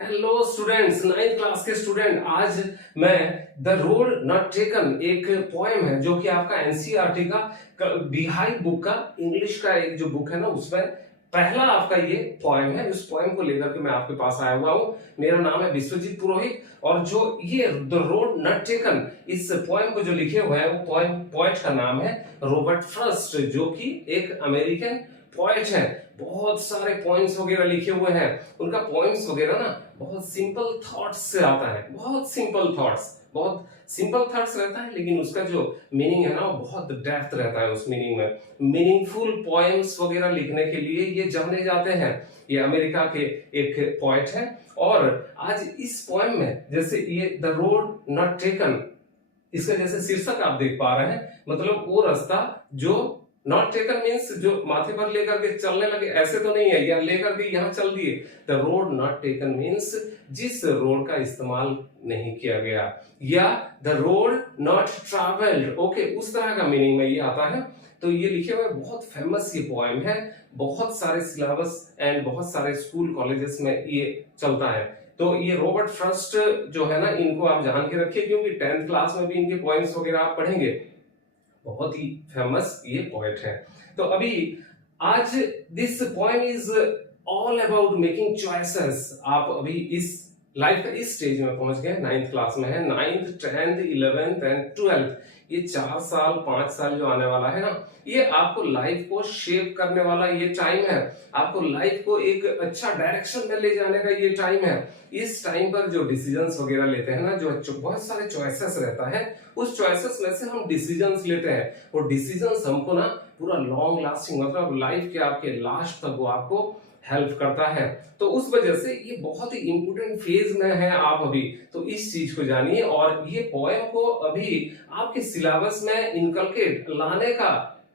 Hello students, ninth class के student. आज मैं द रोड नॉट टेकन एक पोएम है जो कि आपका एनसीईआरटी का बिहाई बुक का इंग्लिश का एक जो बुक है ना, उसमें पहला आपका ये पोएम है। उस पोएम को लेकर के मैं आपके पास आया हुआ हूँ। मेरा नाम है विश्वजीत पुरोहित और जो ये द रोड नॉट टेकन इस पोएम को जो लिखे हुए हैं वो पोएट का नाम है रॉबर्ट फ्रॉस्ट, जो कि एक अमेरिकन पोएट है। बहुत सारे पोएम्स वगैरह लिखे हुए हैं। उनका पोएम्स वगैरह ना बहुत सिंपल थॉट्स से आता है, बहुत सिंपल थॉट्स रहता है, लेकिन उसका जो मीनिंग है ना वो बहुत डेप्थ रहता है। उस मीनिंग में मीनिंगफुल पोएम्स वगैरह लिखने के लिए ये जाने जाते हैं। ये अमेरिका के एक पोएट है और आज इस पोएम में जैसे ये द रोड नॉट टेकन, इसका जैसे शीर्षक आप देख पा रहे हैं, मतलब वो रास्ता जो नॉट टेकन मीन्स जो माथे पर लेकर के चलने लगे, ऐसे तो नहीं है या लेकर के यहाँ चल दिए। The road not taken means जिस रोड का इस्तेमाल नहीं किया गया, या the road not travelled, okay, उस तरह का मीनिंग में ये आता है। तो ये लिखे हुए बहुत फेमस ये पोएम है, बहुत सारे सिलेबस एंड बहुत सारे स्कूल कॉलेजेस में ये चलता है। तो ये रॉबर्ट फ्रॉस्ट जो है ना, इनको आप जान के रखिए क्योंकि 10th क्लास में भी इनके पोएम्स वगैरह आप पढ़ेंगे। बहुत ही फेमस ये पोएट है। तो अभी आज this poem is all about making choices. आप अभी इस लाइफ का इस स्टेज में पहुंच गए, 9th क्लास में है। 9th, 10th, 11th and 12th, ये 4 साल 5 साल जो आने वाला है ना, ये आपको लाइफ को शेप करने वाला ये टाइम है। आपको लाइफ को एक अच्छा डायरेक्शन में ले जाने का ये टाइम है। इस टाइम पर जो डिसीजंस वगैरह लेते हैं ना, जो बहुत सारे चॉइसेस रहता है, उस चॉइसेस में से हम डिसीजंस लेते हैं। वो डिसीजंस हमको ना पूरा लॉन्ग लास्टिंग, मतलब लाइफ के आपके लास्ट तक वो आपको हेल्प करता है। तो उस वजह से ये बहुत ही इंपोर्टेंट फेज में है आप अभी। तो इस चीज को जानिए और ये पोएम को अभी आपके सिलेबस में इनकलकेट लाने का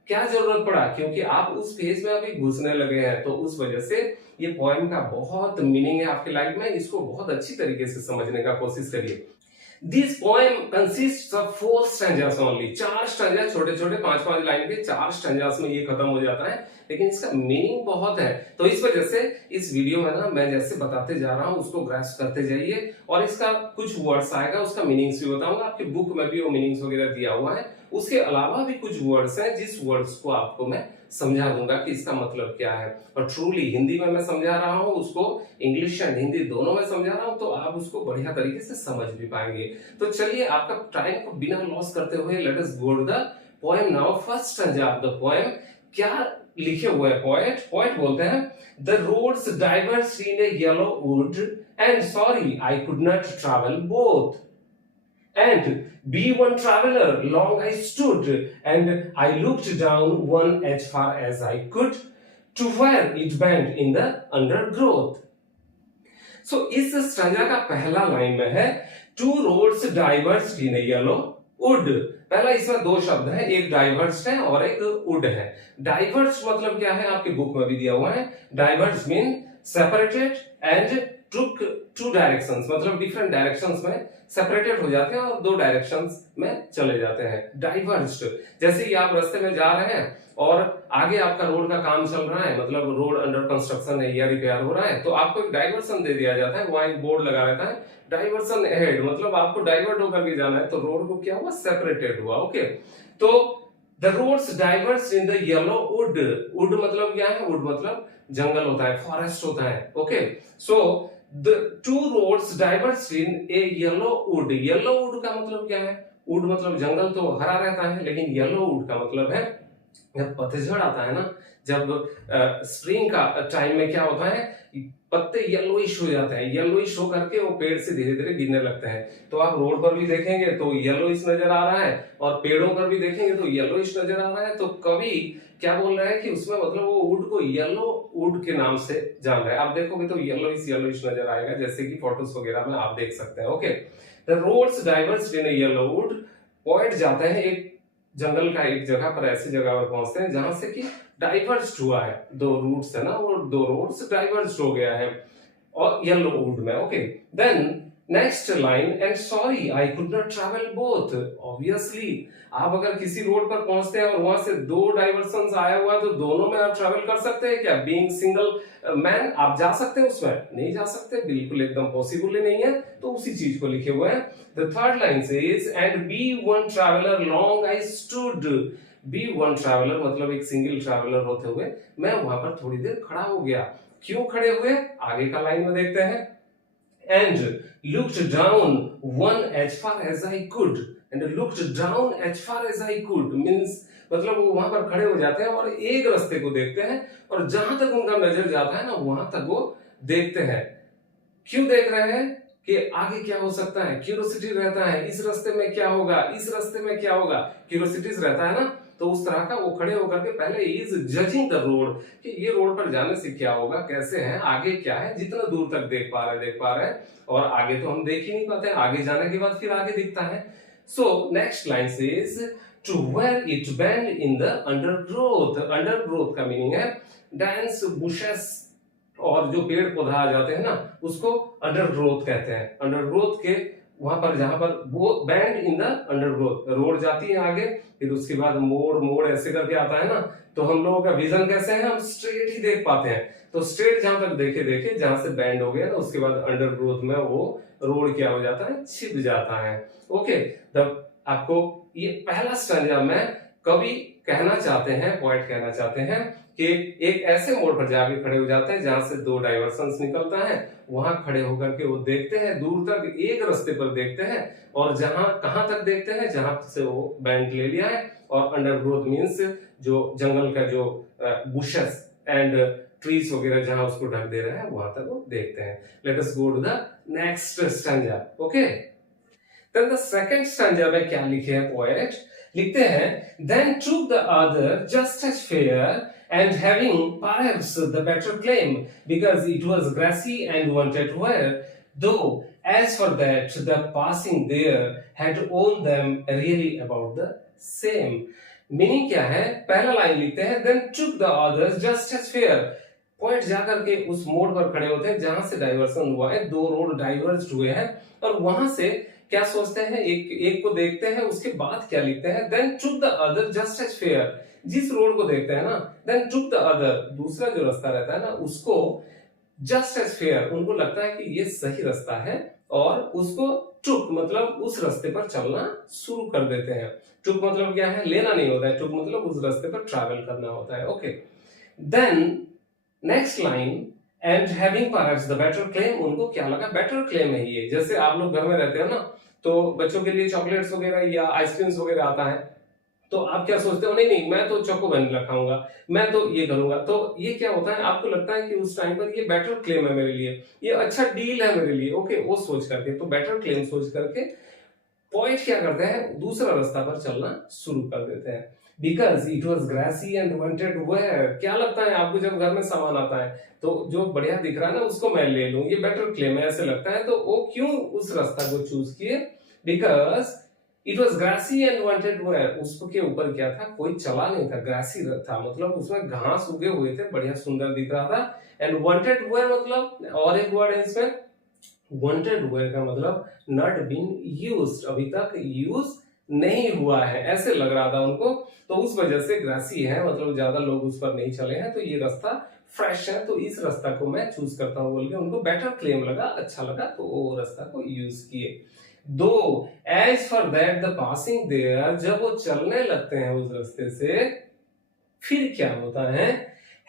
क्या जरूरत पड़ा, क्योंकि आप उस फेज में अभी घुसने लगे हैं। तो उस वजह से ये पोएम का बहुत मीनिंग है आपकी लाइफ में। इसको बहुत अच्छी तरीके से समझने का कोशिश करिए। This poem consists of 4 stanzas only। 4 stanza, छोटे छोटे 5-5 लाइन के 4 स्टैंजास में ये खत्म हो जाता है, लेकिन इसका मीनिंग बहुत है। तो इस वजह से इस वीडियो में ना मैं जैसे बताते जा रहा हूँ उसको ग्रैस्प करते जाइए और इसका कुछ वर्ड्स आएगा, उसका मीनिंग्स भी बताऊंगा। आपके बुक में भी वो मीनिंग्स वगैरह दिया हुआ है। उसके अलावा भी कुछ वर्ड्स हैं जिस वर्ड्स को आपको मैं समझा दूंगा कि इसका मतलब क्या है। और ट्रूली हिंदी में मैं समझा रहा हूँ उसको, इंग्लिश एंड हिंदी दोनों में समझा रहा हूँ, तो आप उसको बढ़िया तरीके से समझ भी पाएंगे। तो चलिए आपका टाइम को बिना लॉस करते हुए let us go to the poem now. First stanza of the poem, क्या लिखे हुए हैं पोएट बोलते हैं, the roads diverse in a yellow wood and sorry I could not travel both and be one traveler long I stood and I looked down one as far as I could to where it bent in the undergrowth। So इस stanza का पहला line में है two roads diverged in a yellow wood। पहला इसमें 2 शब्द है, एक डाइवर्स है और एक वुड है। डाइवर्स मतलब क्या है, आपके बुक में भी दिया हुआ है। Diverse mean separated and took 2 directions, मतलब डिफरेंट डायरेक्शंस में सेपरेटेड हो जाते हैं और 2 डायरेक्शंस में चले जाते हैं। डाइवर्स्ड, जैसे ही आप रास्ते में जा रहे हैं और आगे आपका रोड का काम चल रहा है, मतलब रोड अंडर कंस्ट्रक्शन है या रिपेयर हो रहा है, तो आपको एक डाइवर्सन दे दिया जाता है। वहां एक बोर्ड लगा रहता है डाइवर्सन अहेड, मतलब आपको डाइवर्ट होकर के जाना है। तो रोड को क्या हुआ, सेपरेटेड हुआ। ओके, तो the roads diverse in the yellow wood. Wood मतलब क्या है, वुड मतलब जंगल होता है, फॉरेस्ट होता है। Okay, so the two roads diverged in a yellow wood। yellow wood का मतलब क्या है, wood मतलब जंगल तो हरा रहता है, लेकिन yellow wood का मतलब है जब पतझड़ आता है ना, जब स्प्रिंग का टाइम में क्या होता है, पत्ते येलोइश हो जाते हैं। येलोइश हो करके वो पेड़ से धीरे धीरे गिरने लगते हैं। तो आप रोड पर भी देखेंगे तो येलोइश नजर आ रहा है और पेड़ों पर भी देखेंगे तो येलोइश नजर आ रहा है। तो कभी क्या बोल रहे हैं कि उसमें मतलब वो वुड को येलो वुड के नाम से जान रहे हैं। आप देखोगे तो येलोइश नजर आएगा, जैसे कि फोटोज वगैरह में आप देख सकते हैं। Okay, the roads diverged in yellow wood. Poet जाते हैं एक जंगल का एक जगह पर, ऐसी जगह पर पहुंचते हैं जहां से कि डाइवर्स्ड हुआ है, 2 रूट्स है ना, वो 2 रोड्स डाइवर्स्ड हो गया है और येलो वुड में। Okay, then next line, and sorry I could not travel both. Obviously आप अगर किसी रोड पर पहुंचते हैं और वहां से दो डाइवर्सन्स आया हुआ है तो दोनों में आप ट्रैवल कर सकते हैं क्या? बीइंग सिंगल मैन आप जा सकते हैं उसमें? नहीं जा सकते, बिल्कुल एकदम पॉसिबल ही नहीं है। तो उसी चीज को लिखे हुए हैं। The third line says, and be one traveller long I stood. Be one traveller मतलब एक सिंगल ट्रैवलर होते हुए मैं वहां पर थोड़ी देर खड़ा हो गया। क्यों खड़े हुए? आगे का लाइन में देखते हैं। and looked down one as far as I could, and looked down as far as I could means मतलब वो वहां पर खड़े हो जाते हैं और एक रास्ते को देखते हैं और जहां तक उनका नजर जाता है ना वहां तक वो देखते हैं। क्यों देख रहे हैं? कि आगे क्या हो सकता है, क्यूरियोसिटी रहता है, इस रास्ते में क्या होगा, इस रास्ते में क्या होगा, क्यूरियोसिटीज रहता है ना। तो उस तरह का वो खड़े होकर के पहले इज जजिंग द रोड कि ये रोड पर जाने से क्या होगा, कैसे है, आगे क्या है, जितना दूर तक देख पा रहे हैं और आगे तो हम देख ही नहीं पाते, आगे जाने के बाद फिर आगे दिखता है। So next line says to where it bend in the undergrowth. Undergrowth का मीनिंग है डेंस बुशेस और जो पेड़ पौधा आ जाते हैं ना उसको अंडरग्रोथ कहते हैं। अंडरग्रोथ के वहां पर जहां पर वो band in the undergrowth, road जाती है आगे, फिर उसके बाद मोड़ मोड़ ऐसे करके आता है ना। तो हम लोगों का विजन कैसे है, हम स्ट्रेट ही देख पाते हैं। तो स्ट्रेट जहां तक देखे देखे जहां से बैंड हो गया ना उसके बाद अंडरग्रोथ में वो रोड क्या हो जाता है, छिप जाता है। ओके, तब आपको ये पहला स्टैंजा में कवि कहना चाहते हैं, पोएट कहना चाहते हैं कि एक ऐसे मोड़ पर जाके खड़े हो जाते हैं जहां से दो डाइवर्सन्स निकलता है, वहां खड़े होकर के वो देखते हैं, दूर तक एक रास्ते पर देखते हैं और जहां कहां तक देखते हैं, जहां से वो बैंड ले लिया है। और अंडरग्रोथ मींस जो जंगल का जो बुशेस एंड ट्रीज वगैरह जहां उसको ढक दे रहे हैं वहां तक वो देखते हैं। Let us go to the next stanza. Okay, then the second stanza में क्या लिखे हैं पोएट? लिखते हैं, then took the other just as fair and having perhaps the better claim because it was grassy and wanted wear, though as for that the passing there had owned them really about the same। Meaning क्या है? पहला line लिखते हैं, then took the others just as fair। Point जाकर के उस मोड़ पर खड़े होते हैं जहां से डाइवर्सन हुआ है, दो रोड डाइवर्ज हुए हैं और वहां से क्या सोचते हैं, एक को देखते हैं, उसके बाद क्या लिखते हैं, then took the other just as fair. जिस रोड को देखते हैं ना, देन टुक द अदर, दूसरा जो रास्ता रहता है ना उसको जस्ट एज फेयर, उनको लगता है कि ये सही रास्ता है और उसको टुक मतलब उस रास्ते पर चलना शुरू कर देते हैं। टुक मतलब क्या है? लेना नहीं होता है, टुक मतलब उस रास्ते पर ट्रैवल करना होता है। Okay, then next line, and having perhaps the better claim, उनको क्या लगा, बेटर क्लेम है ये। जैसे आप लोग घर में रहते हो ना तो बच्चों के लिए चॉकलेट्स वगैरह या आइसक्रीम्स वगैरह आता है तो आप क्या सोचते हो, नहीं नहीं मैं तो चोको वैनिला खाऊंगा, मैं तो ये करूंगा। तो ये क्या होता है, आपको लगता है कि उस टाइम पर ये बेटर क्लेम है मेरे लिए, ये अच्छा डील है मेरे लिए। ओके, वो सोच करके, तो बेटर क्लेम सोच करके पॉइंट क्या करते हैं, दूसरा रास्ता पर चलना शुरू कर देते हैं। Because it was grassy and wanted wear. क्या लगता है आपको जब घर में सामान आता है तो जो बढ़िया दिख रहा है ना उसको मैं ले लूं, ये बेटर क्लेम है ऐसे लगता है। तो वो क्यों उस रास्ता को चूज किए? Because it was grassy and wanted wear, उसके ऊपर क्या था, कोई चला नहीं था, ग्रासी था मतलब उसमें घास उगे हुए थे, बढ़िया सुंदर दिख रहा था। एंड वांटेड वेयर मतलब और एक वर्ड है इसमें, वांटेड वेयर का मतलब नॉट बीन यूज्ड, अभी तक यूज नहीं हुआ है ऐसे लग रहा था उनको। तो उस वजह से ग्रासी है मतलब ज्यादा लोग उस पर नहीं चले हैं, तो ये रास्ता फ्रेश है तो इस रास्ता को मैं चूज करता हूं बोल के उनको बेटर क्लेम लगा, अच्छा लगा, तो वो रास्ता को यूज किए। Though as for that the passing there, जब वो चलने लगते हैं उस रास्ते से फिर क्या होता है,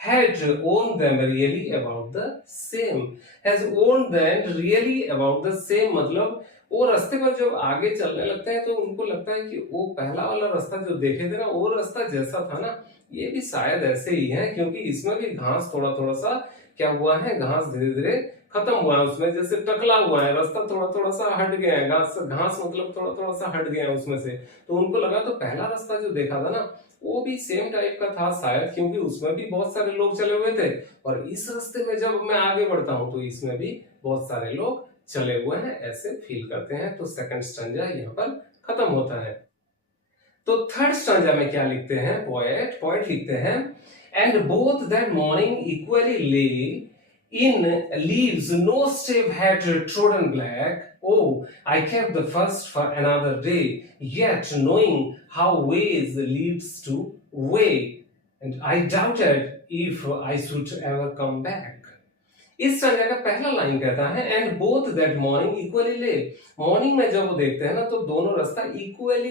had owned them really about the same, has owned them really about the same मतलब वो रास्ते पर जब आगे चलने लगते हैं तो उनको लगता है कि वो पहला वाला रास्ता जो देखे थे ना वो रास्ता जैसा था ना ये भी शायद ऐसे ही है, क्योंकि इसमें भी घास थोड़ा थोड़ा सा क्या हुआ है, घास धीरे धीरे खत्म हुआ है, उसमें जैसे टकला हुआ है, रास्ता थोड़ा थोड़ा सा हट गया है, घास घास मतलब थोड़ा थोड़ा सा हट गया है उसमें से। तो उनको लगा तो पहला रास्ता जो देखा था ना वो भी सेम टाइप का था शायद, क्योंकि उसमें भी बहुत सारे लोग चले हुए थे और इस रास्ते में जब मैं आगे बढ़ता हूं तो इसमें भी बहुत सारे लोग चले हुए हैं, ऐसे फील करते हैं। तो सेकंड स्टैंजा यहाँ पर खत्म होता है। तो थर्ड स्टैंजा में क्या लिखते हैं पोएट लिखते हैं, and both that morning equally ले In leaves no step had trodden black. Oh, I kept the first for another day, yet knowing how ways leads to way, and I doubted if I should ever come back. इस संज्ञा का पहला line कहता है and both that morning equally ले। Morning में जब वो देखते हैं ना तो दोनों रास्ता इक्वली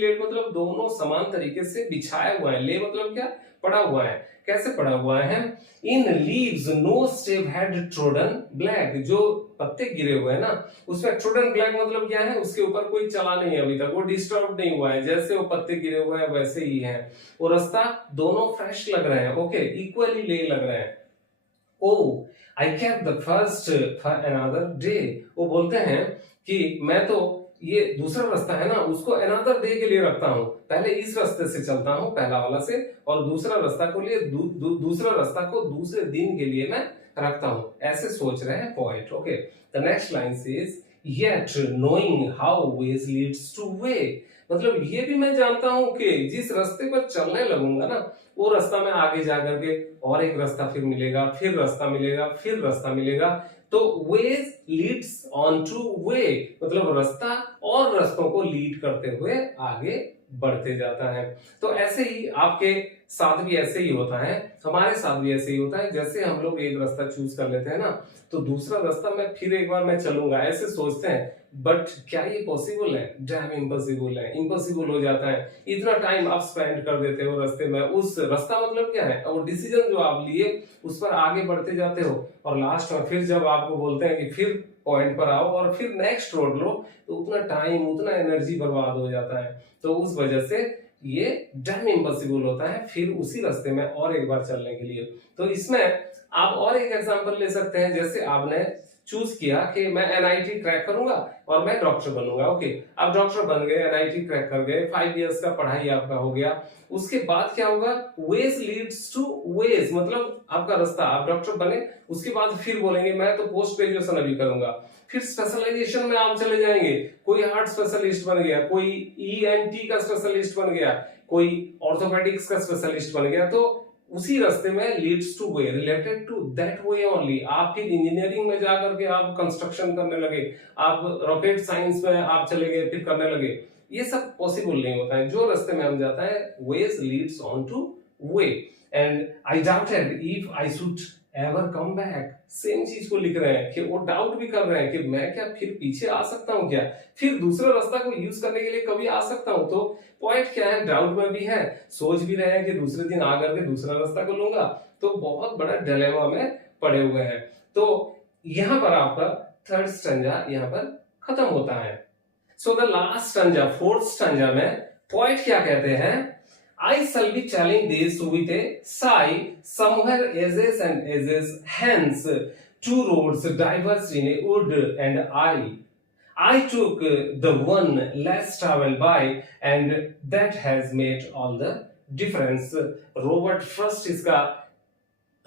लेड मतलब दोनों समान तरीके से बिछाया हुआ है। ले मतलब क्या, पड़ा हुआ है। कैसे पड़ा हुआ है? In leaves no step had trodden black, जो पत्ते गिरे हुए हैं ना उसमें ट्रोडन ब्लैक मतलब क्या है, उसके ऊपर कोई चला नहीं है अभी तक, वो डिस्टर्ब नहीं हुआ है, जैसे वो पत्ते गिरे हुए हैं वैसे ही है। वो रास्ता दोनों फ्रेश लग रहे हैं, ओके, इक्वली ले लग रहे हैं। Oh, I kept the first for another day. वो बोलते हैं कि मैं तो ये दूसरा रास्ता है ना उसको another day के लिए रखता हूँ, पहले इस रास्ते से चलता हूँ पहला वाला से, और दूसरा रास्ता को लिए दूसरा रास्ता को दूसरे दिन के लिए मैं रखता हूँ। ऐसे सोच रहे हैं poet. Okay, the next line says yet knowing how ways leads to way, मतलब ये भी मैं जानता हूँ कि जिस रास्ते पर चलने लगूंगा ना वो रास्ता में आगे जाकर के और एक रास्ता फिर मिलेगा, फिर रास्ता मिलेगा, फिर रास्ता मिलेगा। तो ways leads on to way मतलब रास्ता और रास्तों को लीड करते हुए आगे बढ़ते जाता है। तो ऐसे ही आपके साथ भी ऐसे ही होता है, हमारे साथ भी ऐसे ही होता है। जैसे हम लोग एक रास्ता चूज कर लेते हैं ना तो दूसरा रास्ता मैं फिर एक बार मैं चलूंगा ऐसे सोचते हैं, बट क्या ये पॉसिबल है? डैम इम्पॉसिबल है, इम्पॉसिबल हो जाता है। इतना टाइम आप स्पेंड कर देते हो रास्ते में, उस रास्ता मतलब क्या है, और डिसीजन जो आप लिए उस पर आगे बढ़ते जाते हो, और लास्ट में फिर जब आपको बोलते हैं कि फिर पॉइंट पर आओ और फिर नेक्स्ट रोड लो, तो उतना टाइम उतना एनर्जी बर्बाद हो जाता है। तो उस वजह से ये डैम इम्पॉसिबल होता है फिर उसी रास्ते में और एक बार चलने के लिए। तो इसमें आप और एक एग्जांपल ले सकते हैं, जैसे आपने चूज किया कि मैं एनआईटी क्रैक करूंगा और मैं डॉक्टर बनूंगा। ओके, आप डॉक्टर बन गए, एनआईटी क्रैक कर गए, 5 इयर्स का पढ़ाई आपका हो गया। उसके बाद क्या होगा? वेज लीड्स टू वेज मतलब आपका रास्ता, आप डॉक्टर बने, उसके बाद फिर बोलेंगे मैं तो पोस्ट ग्रेजुएशन अभी करूंगा, फिर स्पेशलाइजेशन में आप चले जाएंगे, कोई हार्ट स्पेशलिस्ट बन गया, कोई ईएनटी का स्पेशलिस्ट बन गया, कोई ऑर्थोपेडिक्स का स्पेशलिस्ट बन गया। तो उसी रास्ते में leads to way, related to that way only. आप फिर इंजीनियरिंग में जाकर के आप कंस्ट्रक्शन करने लगे, आप रॉकेट साइंस में आप चले गए फिर करने लगे, ये सब पॉसिबल नहीं होता है। जो रास्ते में हम जाता है ways leads on to way. And I doubted if I should ever come back, same चीज को लिख रहे हैं कि वो डाउट भी कर रहे हैं कि मैं क्या फिर पीछे आ सकता हूँ, क्या फिर दूसरा रास्ता को यूज करने के लिए कभी आ सकता हूँ। तो पॉइंट क्या है, डाउट में भी है, सोच भी रहे हैं कि दूसरे दिन आ करके दूसरा रास्ता को लूंगा, तो बहुत बड़ा डिलेमा में पड़े हुए हैं। तो यहाँ पर आपका थर्ड स्टैंजा यहाँ पर खत्म होता है। So the last stanza, fourth stanza में पॉइंट क्या कहते हैं? I shall be telling this with a sigh, somewhere edges and edges, hence two roads diverged in a wood, and I took the one less traveled by, and that has made all the difference. Robert Frost इसका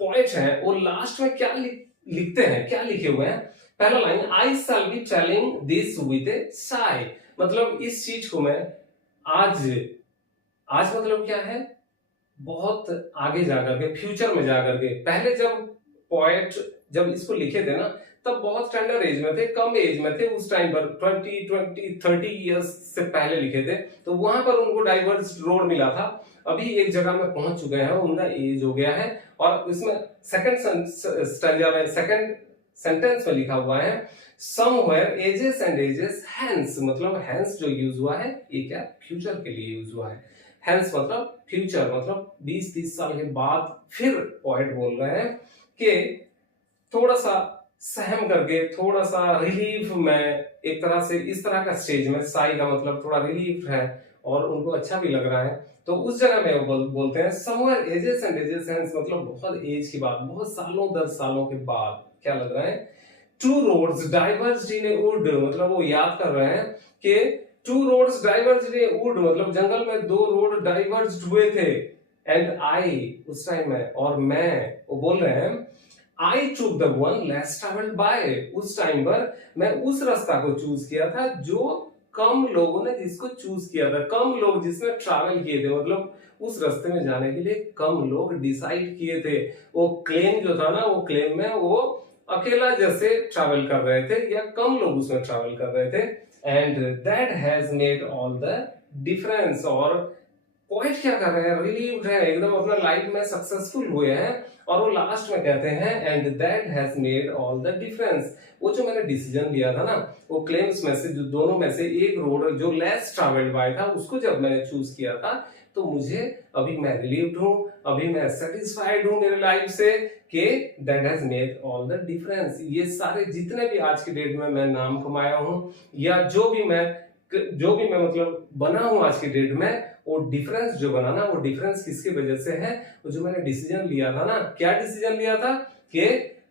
point है, वो last में क्या लिखते हैं, क्या लिखे हुए हैं? पहला line, I shall be telling this with a sigh, मतलब इस चीज को मैं आज मतलब क्या है, बहुत आगे जाकर के, फ्यूचर में जाकर के। पहले जब पोएट जब इसको लिखे थे ना तब बहुत टेंडर एज में थे, कम एज में थे, उस टाइम पर 30 इयर्स से पहले लिखे थे, तो वहां पर उनको डाइवर्स रोड मिला था। अभी एक जगह में पहुंच चुके हैं, उनका एज हो गया है, और इसमें सेकंड स्टैंजा में सेकंड सेंटेंस में लिखा हुआ है somewhere ages and ages hence, मतलब हैंस जो यूज हुआ है ये क्या, फ्यूचर के लिए यूज हुआ है। हैंस मतलब फ्यूचर, मतलब 20-30 साल के बाद फिर पॉइंट बोल रहे हैं कि थोड़ा सा सहम करके, थोड़ा सा रिलीफ में, एक तरह से इस तरह का स्टेज में, साई का मतलब थोड़ा रिलीफ है और उनको अच्छा भी लग रहा है, तो उस जगह में वो बोलते हैं somewhere ages and ages hence, मतलब बहुत एज के बाद, बहुत सालों 10 सालों के बाद क्या लग रहा है, two roads diverged in a wood, मतलब वो याद कर रहे हैं कि two roads diverged in a wood, मतलब जंगल में दो रोड डाइवर्ज्ड हुए थे, एंड आई उस टाइम में, और मैं, वो बोल रहे हैं I took the one less travelled by, उस टाइम पर मैं उस रास्ता को चूज किया था जो कम लोगों ने जिसको चूज किया था, कम लोग जिसने ट्रैवल किए थे, मतलब उस रास्ते में जाने के लिए कम लोग डिसाइड किए थे। वो क्लेम जो था ना, वो क्लेम में वो अकेला जैसे ट्रैवल कर रहे थे या कम लोग उसमें ट्रैवल कर रहे थे, and that has made all the difference. और पॉइंट क्या कर रहे हैं, रिलीव्ड है, एकदम अपना लाइफ में सक्सेसफुल हुए हैं, और वो लास्ट में कहते हैं and that has made all the difference. वो जो मैंने डिसीजन लिया था ना, वो क्लेम्स में से जो दोनों में से एक रोड जो लेस ट्रैवल्ड बाय था उसको जब मैंने चूज किया था, तो मुझे अभी मैं रिलीव्ड हूं, अभी मैं सेटिस्फाइड हूं मेरे लाइफ से कि that has made all the difference. ये सारे जितने भी आज के डेट में मैं नाम कमाया हूं या जो भी मैं मतलब बना हूं आज की डेट में, वो डिफरेंस जो बना ना, वो डिफरेंस किसकी वजह से है, वो जो मैंने डिसीजन लिया था ना। क्या डिसीजन लिया था कि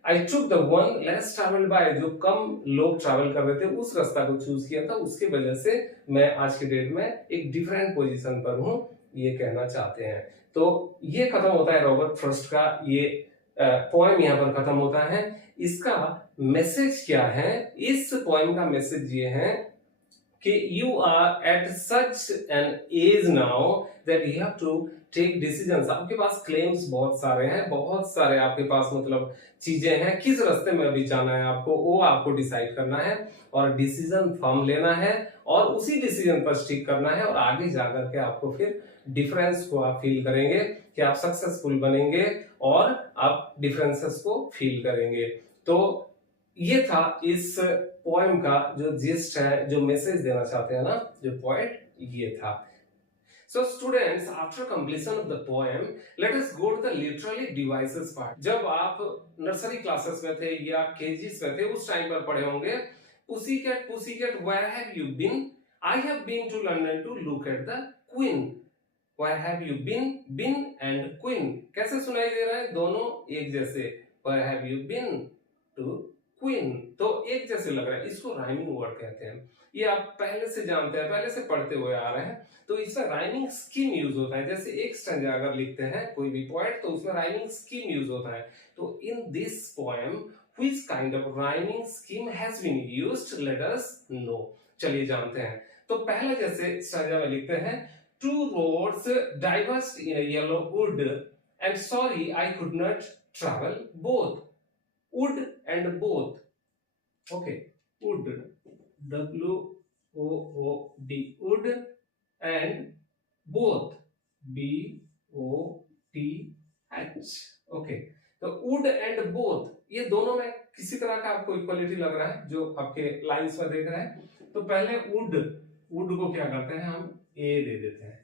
I took the one less travelled by, जो कम लोग ट्रैवल कर रहे थे उस रास्ता को चूज किया था, उसके वजह से मैं आज के डेट में एक डिफरेंट पोजीशन पर हूं, ये कहना चाहते हैं। तो ये खत्म होता है रॉबर्ट फ्रॉस्ट का ये पोएम, यहाँ पर खत्म होता है। इसका मैसेज क्या है, इस पोएम का मैसेज ये है कि you are at such an age now that you have to take decisions। आपके पास क्लेम्स बहुत सारे हैं, बहुत सारे आपके पास मतलब चीजें हैं, किस रास्ते में अभी जाना है आपको, वो आपको डिसाइड करना है और डिसीजन फॉर्म लेना है और उसी डिसीजन पर स्टिक करना है, और आगे जाकर के आपको फिर डिफरेंस को आप फील करेंगे कि आप सक्सेसफुल बनेंगे और आप डिफरेंसेस को फील करेंगे। तो ये था इस पोएम का जो जिस्ट है, जो मैसेज देना चाहते हैं ना जो पोएट, ये था। So students, after completion of the poem, let us go to the literally devices part। जब आप नर्सरी क्लासेस में थे या केजीस में थे, उस टाइम पर पढ़े होंगे pussycat, where have you been? I have been to London to look at the Queen। Where have you been and Queen कैसे सुनाई दे रहा है, दोनों एक जैसे। Where have you been to queen, तो एक जैसे लग रहा है, इसको राइमिंग वर्ड कहते हैं। ये आप पहले से जानते हैं, पहले से पढ़ते हुए आ रहे हैं। तो इसमें राइमिंग स्कीम यूज होता है, जैसे एक स्टैंजा अगर लिखते हैं कोई भी पोएट, तो उसमें राइमिंग स्कीम यूज होता है। तो in this poem which kind of rhyming scheme has been used, let us know. चलिए जानते हैं। तो पहले जैसे स्टैंजा में लिखते हैं, two roads diverged in a yellow wood and sorry I could not travel both. wood and both, okay, wood, wood, wood, and both, both, okay। तो wood and both, ये दोनों में किसी तरह का आपको इक्वलिटी लग रहा है जो आपके लाइंस में देख रहे हैं। तो पहले wood को क्या करते हैं, हम a दे देते हैं,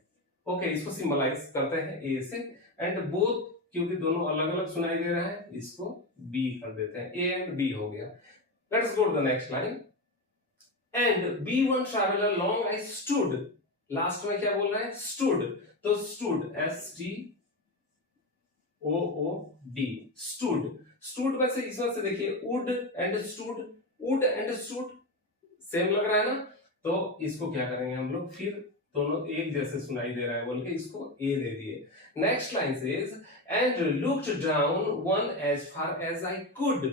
ओके, इसको सिंबलाइज करते हैं a से, एंड बोथ क्योंकि दोनों अलग अलग सुनाई दे रहा है, इसको B कर देते हैं, A एंड B हो गया। Let's go to the next line, and B1 traveller long I stood. Last में क्या बोल रहा है, स्टूड, तो स्टूड STOOD, स्टूड में से इसमें से देखिए वुड एंड स्टूड सेम लग रहा है ना, तो इसको क्या करेंगे हम लोग, फिर दोनों एक जैसे सुनाई दे रहा है बोल के इसको A दे दिए। Next line says and looked down one as far as I could,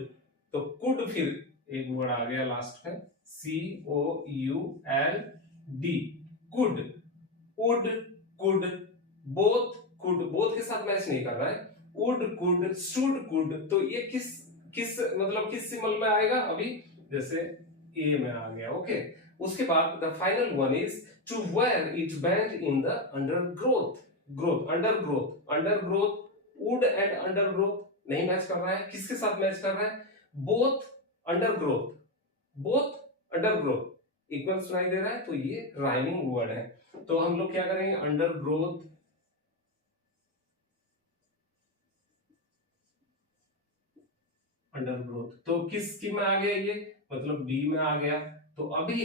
तो कुड फिर एक वर्ड आ गया लास्ट में, COULD, could, wood, could, both के साथ मैच नहीं कर रहा है, वुड, कुड, स्टूड, कुड, तो ये किस मतलब किस सिंबल में आएगा, अभी जैसे A में आ गया, ओके। उसके बाद the final one is to where it bend in the undergrowth, wood and undergrowth नहीं मैच कर रहा है, किसके साथ मैच कर रहा है, बोथ अंडरग्रोथ इक्वल सुनाई दे रहा है, तो ये राइमिंग वर्ड है। तो हम लोग क्या करेंगे, अंडरग्रोथ, तो किस स्कीम में आ गया, ये मतलब B में आ गया। तो अभी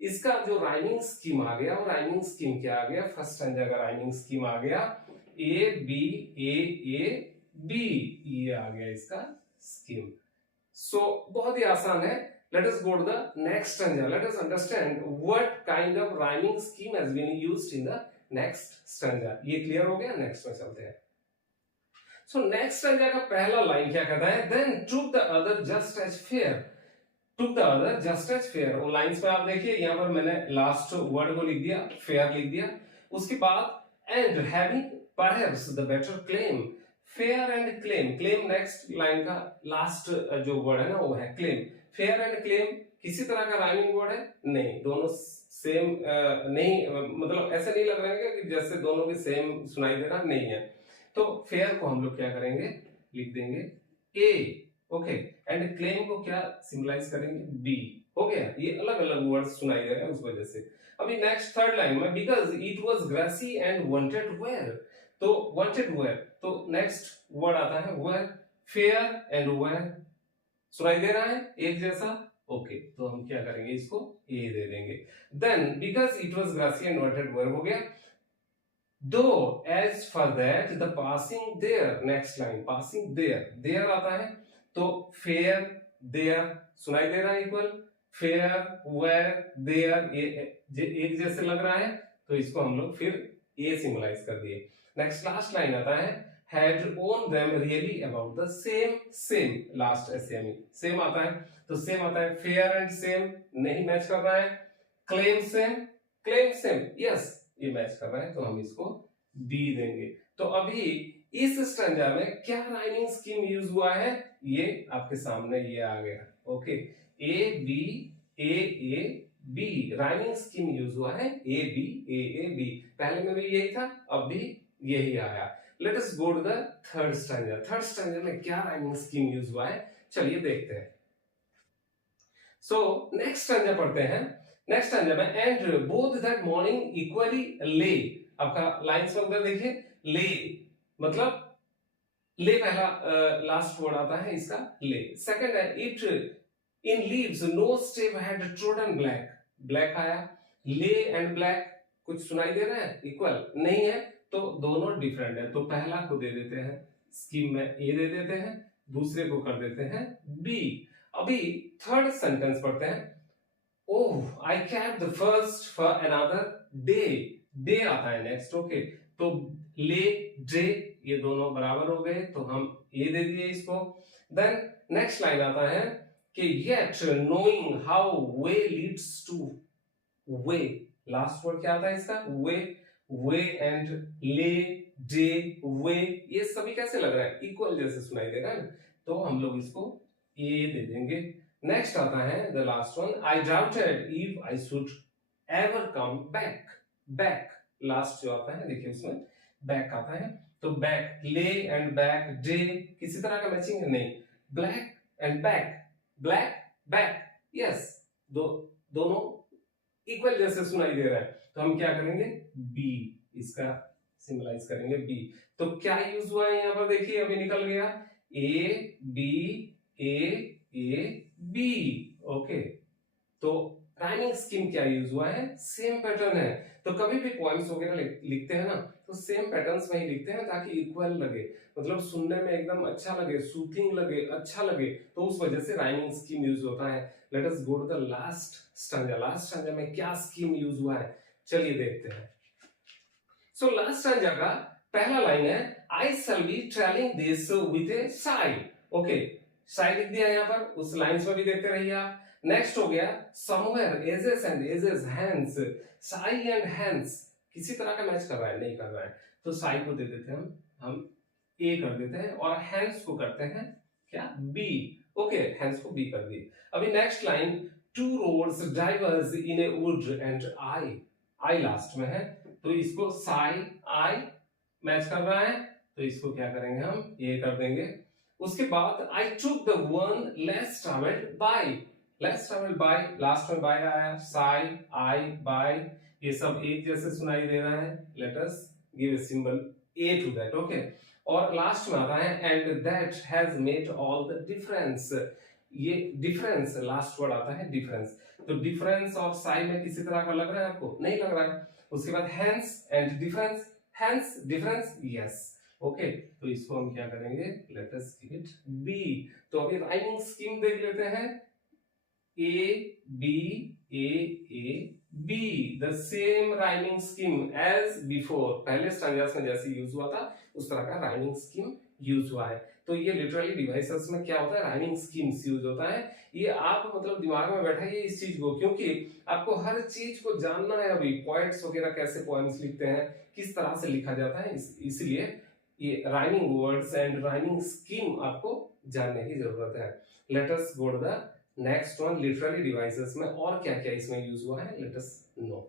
इसका जो राइमिंग स्कीम आ गया, वो राइमिंग स्कीम क्या आ गया, फर्स्ट स्टैंजा का राइमिंग स्कीम आ गया A B A B, ये आ गया इसका स्कीम। सो बहुत ही आसान है। Let us go to the next stanza, let us understand what kind of rhyming scheme has been used in the next stanza. ये क्लियर हो गया, नेक्स्ट में चलते हैं। सो नेक्स्ट स्टैंजा का पहला लाइन क्या कहता है, then took the other just as fair. Took the other just as fair. वो लाइंस में आप देखिए, यहाँ पर मैंने लास्ट वर्ड को लिख दिया, फेयर लिख दिया। उसके बाद and having perhaps the better claim. Fair and claim, claim next line का लास्ट जो वर्ड है ना वो है क्लेम। फेयर एंड क्लेम किसी तरह का राइमिंग वर्ड है नहीं, दोनों सेम नहीं, मतलब ऐसा नहीं लग रहा है कि जैसे दोनों के सेम सुनाई दे रहा नहीं है। तो फेयर को हम लोग क्या करेंगे, लिख देंगे ए, ओके। एंड क्लेम को क्या सिंबलाइज करेंगे, बी। हो गया, ये अलग अलग वर्ड्स सुनाई दे रहे हैं उस वजह से। अभी नेक्स्ट थर्ड लाइन में because it was grassy and wanted wear, तो वांटेड वेयर, तो नेक्स्ट वर्ड आता है वेयर। फेयर एंड वेयर सुनाई दे रहा है एक जैसा, ओके। तो हम क्या करेंगे, इसको ए दे देंगे। Then because it was grassy and wanted wear हो गया। Though as for that the passing there, next line passing there, there आता है तो फेयर देयर सुनाई दे रहा है इक्वल, फेयर वेयर देयर ये एक जैसे लग रहा है, तो इसको हम लोग फिर ए सिंबलाइज कर दिए। नेक्स्ट लास्ट लाइन आता है had owned them really about the same last SME same आता है, तो सेम आता है। फेयर एंड सेम नहीं मैच कर रहा है, क्लेम सेम यस ये मैच कर रहा है, तो हम इसको बी देंगे। तो अभी इस स्टैंजा में क्या राइमिंग स्कीम यूज हुआ है, ये आपके सामने ये आ गया, okay. A B A B rhyming scheme use हुआ है, ए बी ए बी, पहले में भी यही था, अब भी यही आया। Let us go to the third stanza. Third stanza में क्या राइमिंग स्कीम यूज हुआ है, चलिए देखते हैं। सो नेक्स्ट स्टैंजा पढ़ते हैं। नेक्स्ट स्टैंजा में and both that morning equally ले, आपका लाइंस में उधर देखिए, ले मतलब ले पहला लास्ट वर्ड आता है इसका ले। सेकंड है it in leaves no step had trodden black, black आया। ले एंड ब्लैक कुछ सुनाई दे रहा है, इक्वल नहीं है, तो दोनों डिफरेंट है। तो पहला को दे देते हैं स्कीम में ए दे देते हैं, दूसरे को कर देते हैं बी। अभी थर्ड सेंटेंस पढ़ते हैं। Oh I kept the first for another day, day आता है नेक्स्ट, ओके। तो ले डे ये दोनों बराबर हो गए, तो हम ए दे दिए इसको। देन नेक्स्ट लाइन आता है कि yet knowing how way Leeds to way, last word क्या आता है इसका, वे एंड ले डे वे ये सभी कैसे लग रहा है, इक्वल जैसे सुनाई दे रहा है, तो हम लोग इसको ए दे देंगे। नेक्स्ट आता है the last one, I doubted if I should ever come back, back last जो आता है देखिए उसमें बैक आता है, तो बैक ले एंड बैक डे किसी तरह का मैचिंग है नहीं, black and back, black back yes, दोनों इक्वल जैसे सुनाई दे रहा है, तो हम क्या करेंगे बी, इसका सिंबलाइज करेंगे बी। तो क्या यूज हुआ है यहाँ पर देखिए, अभी निकल गया ए बी, ओके। तो राइमिंग स्कीम क्या यूज हुआ है, सेम पैटर्न है। तो कभी भी पॉइंट्स वगैरह लिखते हैं ना, तो सेम पैटर्न्स में ही लिखते हैं ताकि इक्वल लगे, मतलब सुनने में एकदम अच्छा लगे, सूथिंग लगे, अच्छा लगे, तो उस वजह से राइमिंग स्कीम यूज होता है। Let us go to the last stanza. Last stanza में क्या स्कीम यूज हुआ है, चलिए देखते हैं। सो लास्ट स्टैंजा का पहला लाइन है I shall be trailing this with a sigh, okay. Sigh लिख दिया यहाँ पर, उस लाइंस में भी देखते रहिए आप। नेक्स्ट हो गया somewhere ages and ages hands, sigh and hands किसी तरह का मैच कर रहा है नहीं कर रहा है, तो साई को दे देते हैं हम ए कर देते हैं, और हैंड्स को करते हैं क्या बी, ओके। हैंड्स को बी कर दिए। अभी next line two roads diverse in a wood and I last में है, तो इसको साई आई मैच कर रहा है, तो इसको क्या करेंगे हम ये कर देंगे। उसके बाद I took the one less travelled by, less travelled by last में बाय आया, साई आई बाय ये सब एक जैसे सुनाई दे रहा है। Let us give a symbol A to that, okay. और लास्ट में आता है and that has made all the difference, ये डिफरेंस लास्ट वर्ड आता है डिफरेंस, तो डिफरेंस और साई में किसी तरह का लग रहा है आपको, नहीं लग रहा है। उसके बाद hence and difference, hence difference yes, okay. तो इसको हम क्या करेंगे, let us give it B. तो अभी राइमिंग स्कीम देख लेते हैं, A B the same rhyming scheme as before, पहले स्टैंजास में जैसे यूज हुआ था उस तरह का राइमिंग स्कीम यूज हुआ है। तो ये लिटरली डिवाइसेस में क्या होता है, राइमिंग स्कीम्स यूज होता है। ये आप मतलब दिमाग में बैठाइए इस चीज को, क्योंकि आपको हर चीज को जानना है। अभी पोएट्स वगैरह कैसे पोएम्स लिखते हैं, किस तरह से लिखा जाता है, इसलिए ये rhyming words and rhyming scheme आपको जानने की जरूरत है। Let us go to the next one, literary devices में और क्या क्या इसमें यूज हुआ है, let us know.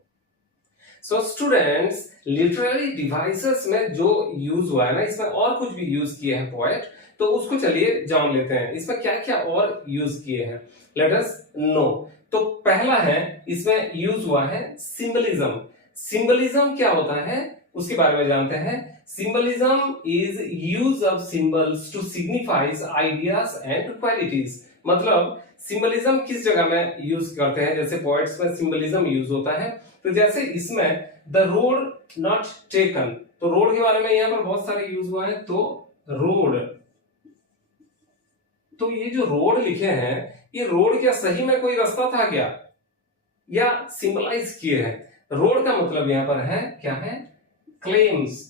So students, literary devices में जो यूज हुआ है ना, इसमें और कुछ भी यूज किए हैं पोएट, तो उसको चलिए जान लेते हैं इसमें क्या क्या और यूज किए हैं, लेट अस नो। तो पहला है, इसमें यूज हुआ है सिंबलिज्म। सिंबलिज्म क्या होता है उसके बारे में जानते हैं। Symbolism is use of symbols to signifies ideas and qualities. मतलब सिंबलिज्म किस जगह में यूज करते हैं, जैसे पोएट्स में सिंबलिज्म यूज होता है, तो जैसे इसमें द रोड नॉट टेकन, तो रोड के बारे में यहां पर बहुत सारे यूज हुआ है। तो रोड, तो ये जो रोड लिखे हैं, ये रोड क्या सही में कोई रास्ता था क्या, या सिंबलाइज किए हैं। रोड का मतलब यहां पर है क्या है, क्लेम्स,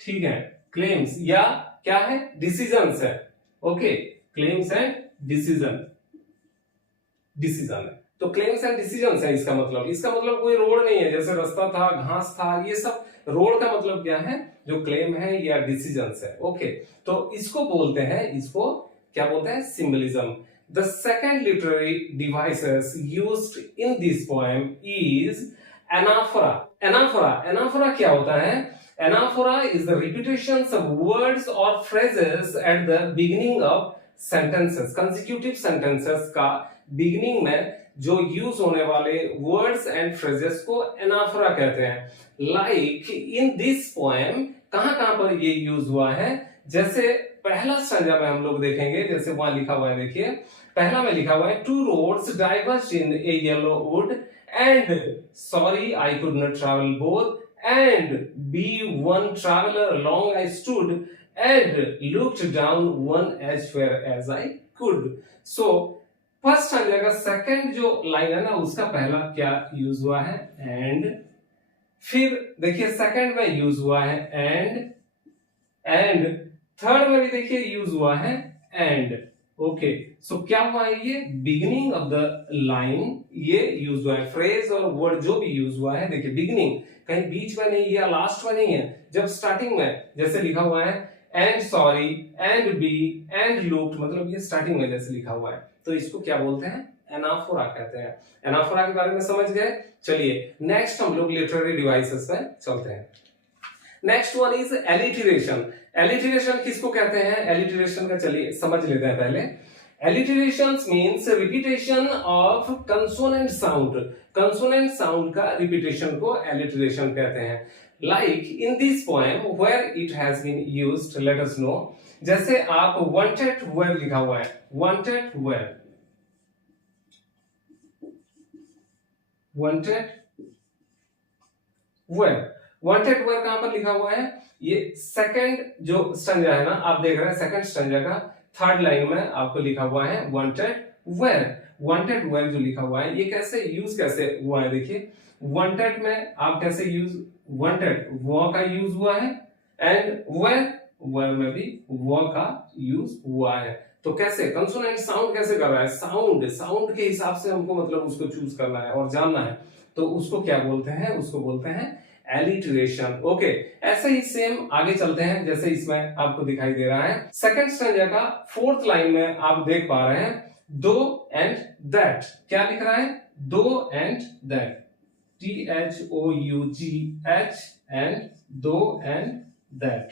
ठीक है, क्लेम्स, या क्या है, डिसीजंस है। Okay, claims and decision, decision है, तो क्लेम्स एंड डिसीजंस है इसका मतलब। इसका मतलब कोई रोड नहीं है, जैसे रास्ता था, घास था, ये सब रोड का मतलब क्या है, जो क्लेम है या डिसीजंस है। ओके, तो इसको बोलते हैं, इसको क्या बोलते हैं, symbolism. The second literary devices used in this poem is anaphora. Anaphora, anaphora क्या होता है, anaphora is the repetitions of words और phrases at the beginning of sentences. Consecutive sentences का बिगिनिंग में जो यूज होने वाले वर्ड्स एंड फ्रेजेस को एनाफोरा कहते हैं। लाइक इन दिस पोएम, कहां कहां पर ये यूज हुआ है, जैसे पहला स्टैंजा में हम लोग देखेंगे, जैसे वहां लिखा हुआ है, देखिए पहला में लिखा हुआ है, two roads diverge in a yellow wood and sorry I could not travel both and be one traveller along I stood and looked down one as far as I could. So first stanza का second जो line है ना, उसका पहला क्या use हुआ है, and. फिर देखिए सेकंड में यूज हुआ है एंड थर्ड में भी देखिए यूज हुआ है एंड। ओके, सो क्या हुआ है, ये बिगिनिंग ऑफ द लाइन ये यूज हुआ है। फ्रेज और वर्ड जो भी यूज हुआ है, देखिए बिगिनिंग कहीं बीच में नहीं या लास्ट में नहीं है, जब स्टार्टिंग में जैसे लिखा हुआ है and sorry and be and looked, मतलब ये स्टार्टिंग में जैसे लिखा हुआ है, तो इसको क्या बोलते हैं, एनाफोरा कहते हैं। एनाफोरा के बारे में समझ गए। चलिए नेक्स्ट हम लोग लिटरेरी डिवाइसेस में चलते हैं। Next one is alliteration. Alliteration किसको कहते हैं, एलिटरेशन का चलिए समझ लेते हैं पहले। Alliterations means repetition of consonant sound. Consonant sound का repetition को alliteration कहते हैं। Like in this poem where it has been used, let us know. जैसे आप wanted where लिखा हुआ है, wanted where, wanted where, wanted where कहां पर लिखा हुआ है, ये सेकंड जो स्टैंजा है ना, आप देख रहे हैं सेकंड स्टैंजा का थर्ड लाइन में आपको लिखा हुआ है वांटेड वेयर। वांटेड वेयर जो लिखा हुआ है, ये कैसे यूज कैसे हुआ है, देखिए वांटेड में आप कैसे यूज, वांटेड वो का यूज हुआ है एंड वेयर में भी वो का यूज हुआ है। तो कैसे कंसोनेंट साउंड कैसे कर रहा है, साउंड के हिसाब से हमको मतलब उसको चूज करना है और जानना है, तो उसको क्या बोलते हैं, उसको बोलते हैं एलिटरेशन। ओके, ऐसे ही सेम आगे चलते हैं, जैसे इसमें आपको दिखाई दे रहा है सेकंड स्टैंजा का फोर्थ लाइन में आप देख पा रहे हैं दो एंड दैट, क्या लिख रहा है, दो एंड दैट, THOUGH एंड दो एंड दैट।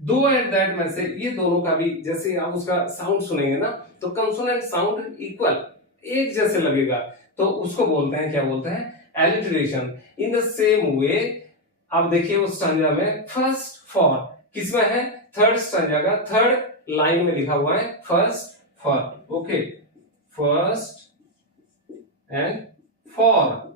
दो एंड दैट में से ये दोनों का भी जैसे आप उसका साउंड सुनेंगे ना, तो कंसोनेंट साउंड इक्वल एक जैसे लगेगा, तो उसको बोलते हैं, क्या बोलते हैं, alliteration. In the same way आप देखिए उस स्टैंजा में फर्स्ट फॉर किसमें है, थर्ड स्टैंजा का थर्ड लाइन में लिखा हुआ है first for. Okay, first and for,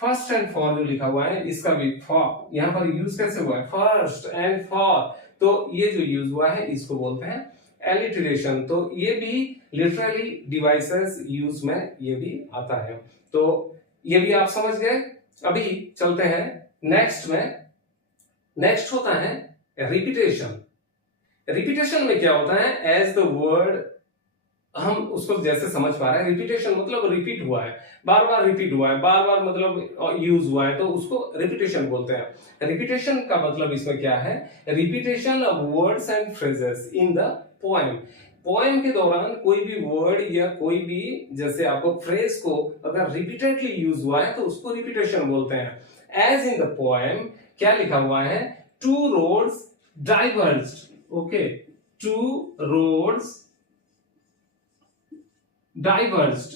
first and for जो लिखा हुआ है, इसका भी फॉर यहां पर यूज कैसे हुआ है, फर्स्ट एंड फॉर, तो ये जो यूज हुआ है इसको बोलते हैं एलिटरेशन। तो ये भी लिटरली डिवाइसेस यूज में ये भी आता है, तो ये भी आप समझ गए। अभी चलते हैं नेक्स्ट में। नेक्स्ट होता है रिपीटेशन। रिपीटेशन में क्या होता है, एज द वर्ड, हम उसको जैसे समझ पा रहे हैं, रिपीटेशन मतलब रिपीट हुआ है, बार बार रिपीट हुआ है, बार बार मतलब यूज हुआ है, तो उसको रिपीटेशन बोलते हैं। रिपीटेशन का मतलब इसमें क्या है, repetition of words and phrases in the poem. Poem के दौरान कोई भी वर्ड या कोई भी जैसे आपको फ्रेज को अगर रिपीटेडली यूज हुआ है तो उसको रिपीटेशन बोलते हैं। एज इन द पोएम क्या लिखा हुआ है, two roads diverged, okay, two roads diverged,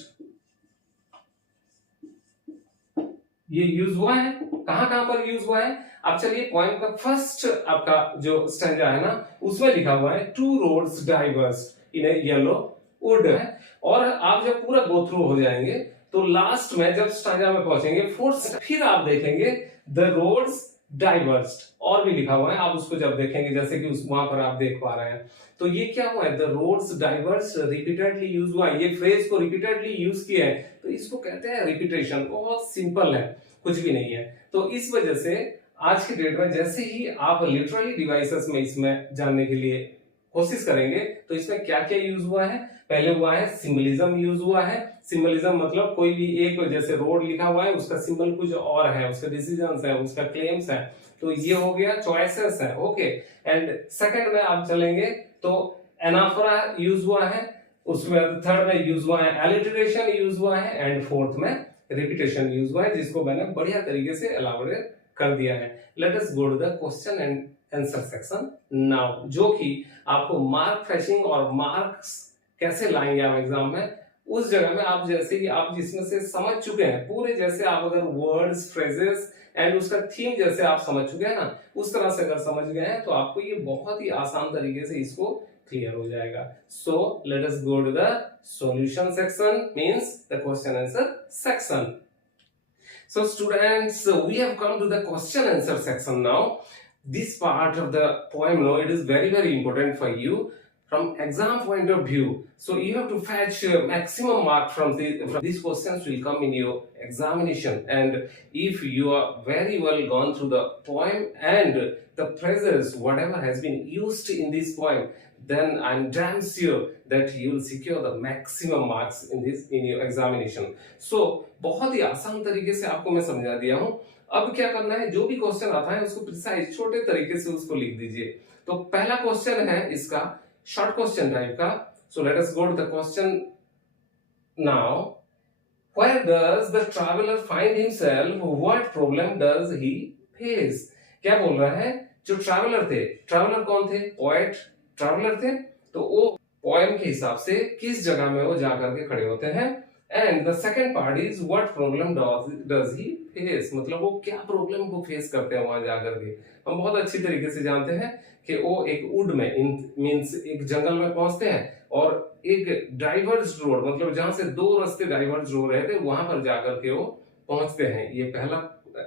ये यूज हुआ है, कहां कहां पर यूज हुआ है। अब चलिए पोएम का फर्स्ट आपका जो स्टैंजा है ना, उसमें लिखा हुआ है two roads diverged in a yellow would है। और आप जब पूरा गो थ्रू हो जाएंगे तो लास्ट में जब स्टैंजा में पहुंचेंगे फोर्थ, फिर आप देखेंगे द रोड्स डाइवर्ज्ड, और भी लिखा हुआ है, आप उसको जब देखेंगे जैसे कि उस वहां पर आप देख पा रहे हैं, तो ये क्या हुआ है, द रोड्स डाइवर्ज्ड रिपीटेडली यूज हुआ है, ये फ्रेज को रिपीटेडली यूज किया है, तो इसको कहते हैं रिपीटेशन। बहुत सिंपल है, कुछ भी नहीं है। तो इस वजह से आज की डेट में जैसे ही आप लिटरली डिवाइसेस में इसमें जानने के लिए कोशिश करेंगे तो इसमें क्या क्या यूज हुआ है, पहले हुआ है सिंबलिज्म यूज हुआ है। सिंबलिज्म मतलब कोई भी एक जैसे रोड लिखा हुआ है उसका सिंबल कुछ और है, उसका डिसीजंस है, उसका क्लेम्स है, तो ये हो गया चॉइसेस है, ओके। एंड सेकंड में आप चलेंगे तो एनाफोरा यूज हुआ है, उसमें थर्ड में यूज हुआ है एलिटरेशन यूज हुआ है, एंड फोर्थ में रिपीटेशन यूज हुआ है, जिसको मैंने बढ़िया तरीके से एलाबोरेट कर दिया है। Let us go to the question and answer section now, जो कि आपको मार्क फेचिंग और मार्क्स कैसे लाएंगे आप एग्जाम में, उस जगह में आप जैसे कि आप जिसमें से समझ चुके हैं पूरे, जैसे आप अगर वर्ड्स फ्रेजेस एंड उसका थीम जैसे आप समझ चुके हैं ना, उस तरह से अगर समझ गए हैं तो आपको ये बहुत ही आसान तरीके से इसको क्लियर हो जाएगा। So let us go to the solution section, means the question answer section. So students, we have come to the question answer section now. This part of the poem, no, it is very important for you from exam point of view. So you have to fetch maximum mark from these questions will come in your examination. And if you are very well gone through the poem and the phrases, whatever has been used in this poem, then I'm damn sure that you will secure the maximum marks in your examination. So बहुत ही आसान तरीके से आपको मैं समझा दिया हूं। अब क्या करना है, जो भी क्वेश्चन आता है उसको प्रिसाइज छोटे तरीके से उसको लिख दीजिए। तो पहला क्वेश्चन है इसका शॉर्ट क्वेश्चन टाइप का। So let us go to the question now. Where does the traveler find himself? What problem does he face? क्या बोल रहा है, जो ट्रैवलर थे, ट्रैवलर कौन थे, पोएट ट्रैवलर थे, तो वो पोएम के हिसाब से किस जगह में वो जाकर के खड़े होते हैं। And the second part is what problem does he face, मतलब वो क्या प्रॉब्लम को फेस करते हैं वहां जाकर के। हम बहुत अच्छी तरीके से जानते हैं कि वो एक वुड में मींस एक जंगल में पहुंचते हैं और एक डाइवर्स रोड, मतलब जहां से दो रास्ते डाइवर्स हो रहे थे वहां पर जाकर के वो पहुंचते हैं, ये पहला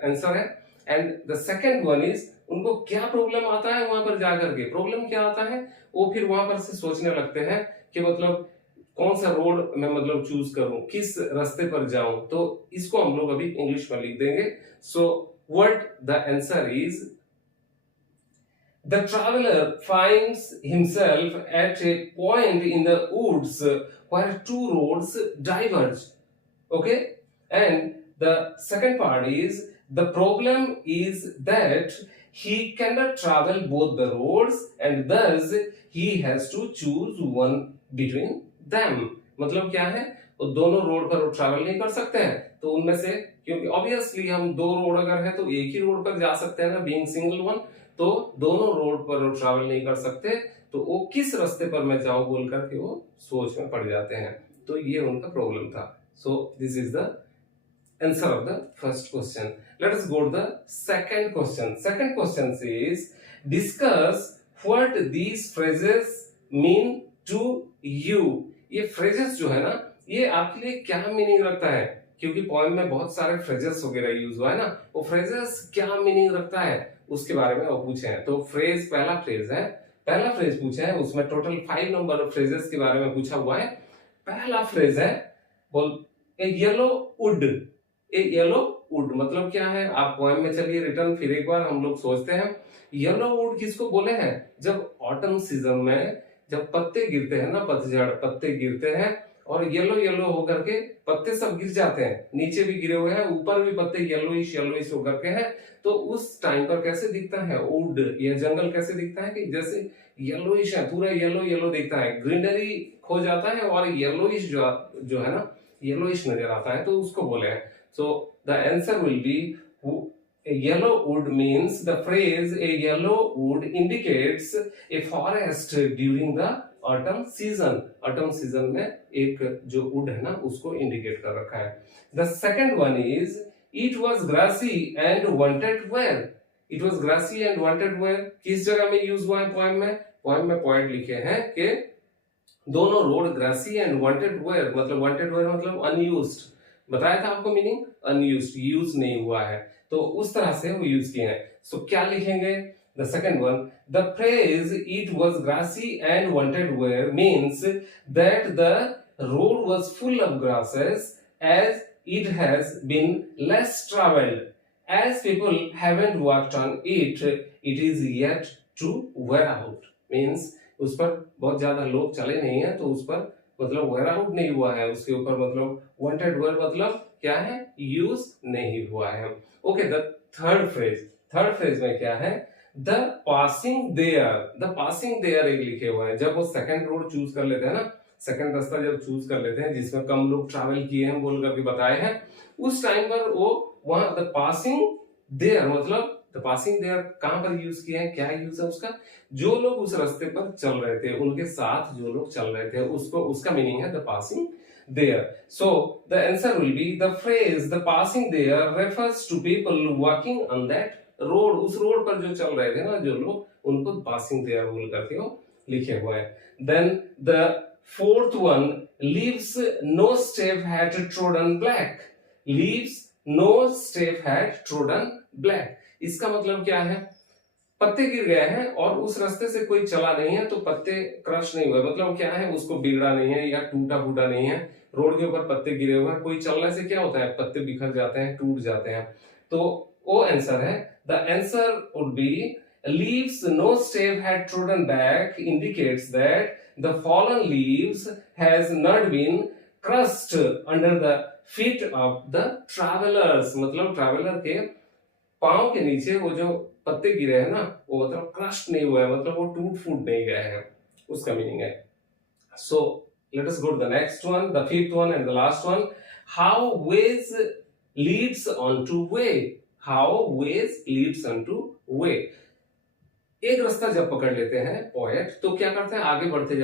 आंसर है। And the second one is उनको क्या प्रॉब्लम आता है वहां पर जाकर के, प्रॉब्लम क्या आता है, वो फिर वहां पर से सोचने लगते हैं कि मतलब कौन सा रोड मैं मतलब चूज करूं, किस रास्ते पर जाऊं। तो इसको हम लोग अभी इंग्लिश में लिख देंगे। So what the answer is, the traveller finds himself at a point in the woods where two roads diverge, okay. And the second part is the problem is that he cannot travel both the roads and thus he has to choose one between them, मतलब क्या है, वो दोनों road पर travel नहीं कर सकते हैं, तो उनमें से, क्योंकि ऑब्वियसली हम दो रोड अगर है तो एक ही रोड पर जा सकते हैं ना, बीइंग सिंगल वन, तो दोनों रोड पर वो ट्रैवल नहीं कर सकते, तो वो किस रास्ते पर मैं जाऊं बोल करके वो सोच में पड़ जाते हैं। तो ये उनका प्रॉब्लम था। सो this is the answer of the first question. Let us go to the second question. Second question says, discuss what these phrases mean to you. ये phrases जो है ना, ये आपके लिए क्या मीनिंग रखता है, क्योंकि पोएम में बहुत सारे फ्रेजेस वगैरह यूज हुआ है ना, वो फ्रेजेस क्या मीनिंग रखता है उसके बारे में वो पूछे हैं। तो फ्रेज, पहला फ्रेज है, पहला फ्रेज पूछे हैं, उसमें टोटल 5 नंबर फ्रेजेस के बारे में पूछा हुआ है। पहला फ्रेज है, बोल ए yellow would, A yellow would मतलब क्या है, आप पोएम में चलिए रिटर्न फिर एक बार हम लोग सोचते हैं। येलो वुड किसको बोले हैं? जब ऑटम सीजन में जब पत्ते गिरते हैं ना, पतझड़ पत्ते गिरते हैं और येलो येलो होकर के पत्ते सब गिर जाते हैं, नीचे भी गिरे हुए हैं, ऊपर भी पत्ते येलोइश येलोइश होकर के हैं, तो उस टाइम पर कैसे दिखता है वुड या जंगल कैसे दिखता है कि जैसे येलोइश है, पूरा येलो येलो दिखता है, ग्रीनरी खो जाता है और येलोइश जो है ना, येलोइश नजर आता है, तो उसको बोले हैं। So the answer will B a yellow wood means the phrase a yellow wood indicates a forest during the autumn season. autumn season में एक जो wood है ना उसको indicate कर रखा है। The second one is it was grassy and wanted where. It was grassy and wanted where किस जगह में यूज हुआ है पोएम में? पोएम में पॉइंट लिखे हैं कि दोनों road grassy and wanted wear, मतलब वांटेड वेयर मतलब अनयूज्ड, बताया था आपको मीनिंग, अनयूज्ड, यूज नहीं हुआ है, तो उस तरह से वो यूज किए हैं। सो क्या लिखेंगे? The second one, the phrase it was grassy and wanted wear means that the road was full of grasses as it has been less traveled. As people haven't worked on it, it is yet to wear out. Means उस पर बहुत ज्यादा लोग चले नहीं हैं, तो उस पर मतलब वेयर आउट नहीं हुआ है, उसके ऊपर मतलब वांटेड वेयर मतलब क्या है? यूज नहीं हुआ है। ओके, द थर्ड फ्रेज में क्या है? द पासिंग देयर एक लिखे हुए हैं। जब वो सेकंड रोड चूज कर लेते हैं ना, सेकंड रास्ता जब चूज कर लेते हैं जिसमें कम लोग ट्रैवल किए हैं बोल करके बताए हैं, उस टाइम पर वो वहां द पासिंग देयर मतलब द पासिंग देयर कहां पर यूज किए हैं? क्या यूज है उसका? जो लोग उस रास्ते पर चल रहे थे, उनके साथ जो लोग चल रहे थे, उसको उसका मीनिंग है the passing there. So the answer will be the phrase the passing there refers to people walking on that road. उस रोड पर जो चल रहे थे ना जो लोग, उनको पासिंग देयर बोल करके वो लिखे हुए हैं। Then the fourth one, leaves no step had trodden black. Leaves no step had trodden black. इसका मतलब क्या है? पत्ते गिर गए हैं और उस रास्ते से कोई चला नहीं है, तो पत्ते क्रश नहीं हुए, मतलब क्या है? उसको बिगड़ा नहीं है या टूटा फूटा नहीं है। रोड के ऊपर पत्ते गिरे हुए हैं, कोई चलने से क्या होता है? पत्ते बिखर जाते हैं, टूट जाते हैं, तो वो आंसर है। The answer would be leaves no step had trodden back indicates that the fallen leaves has not been crushed under the feet of the travelers। मतलब ट्रैवलर के पांव के नीचे वो जो पत्ते गिरे हैं ना, वो मतलब क्रश नहीं हुआ है, मतलब वो टूट फूट नहीं गए हैं, उसका मीनिंग है। So let us go to the next one, the fifth one and the last one. How ways leads on to way. How ways leads on to way. एक रास्ता जब पकड़ लेते हैं पोएट, तो क्या करते हैं? आगे बढ़ते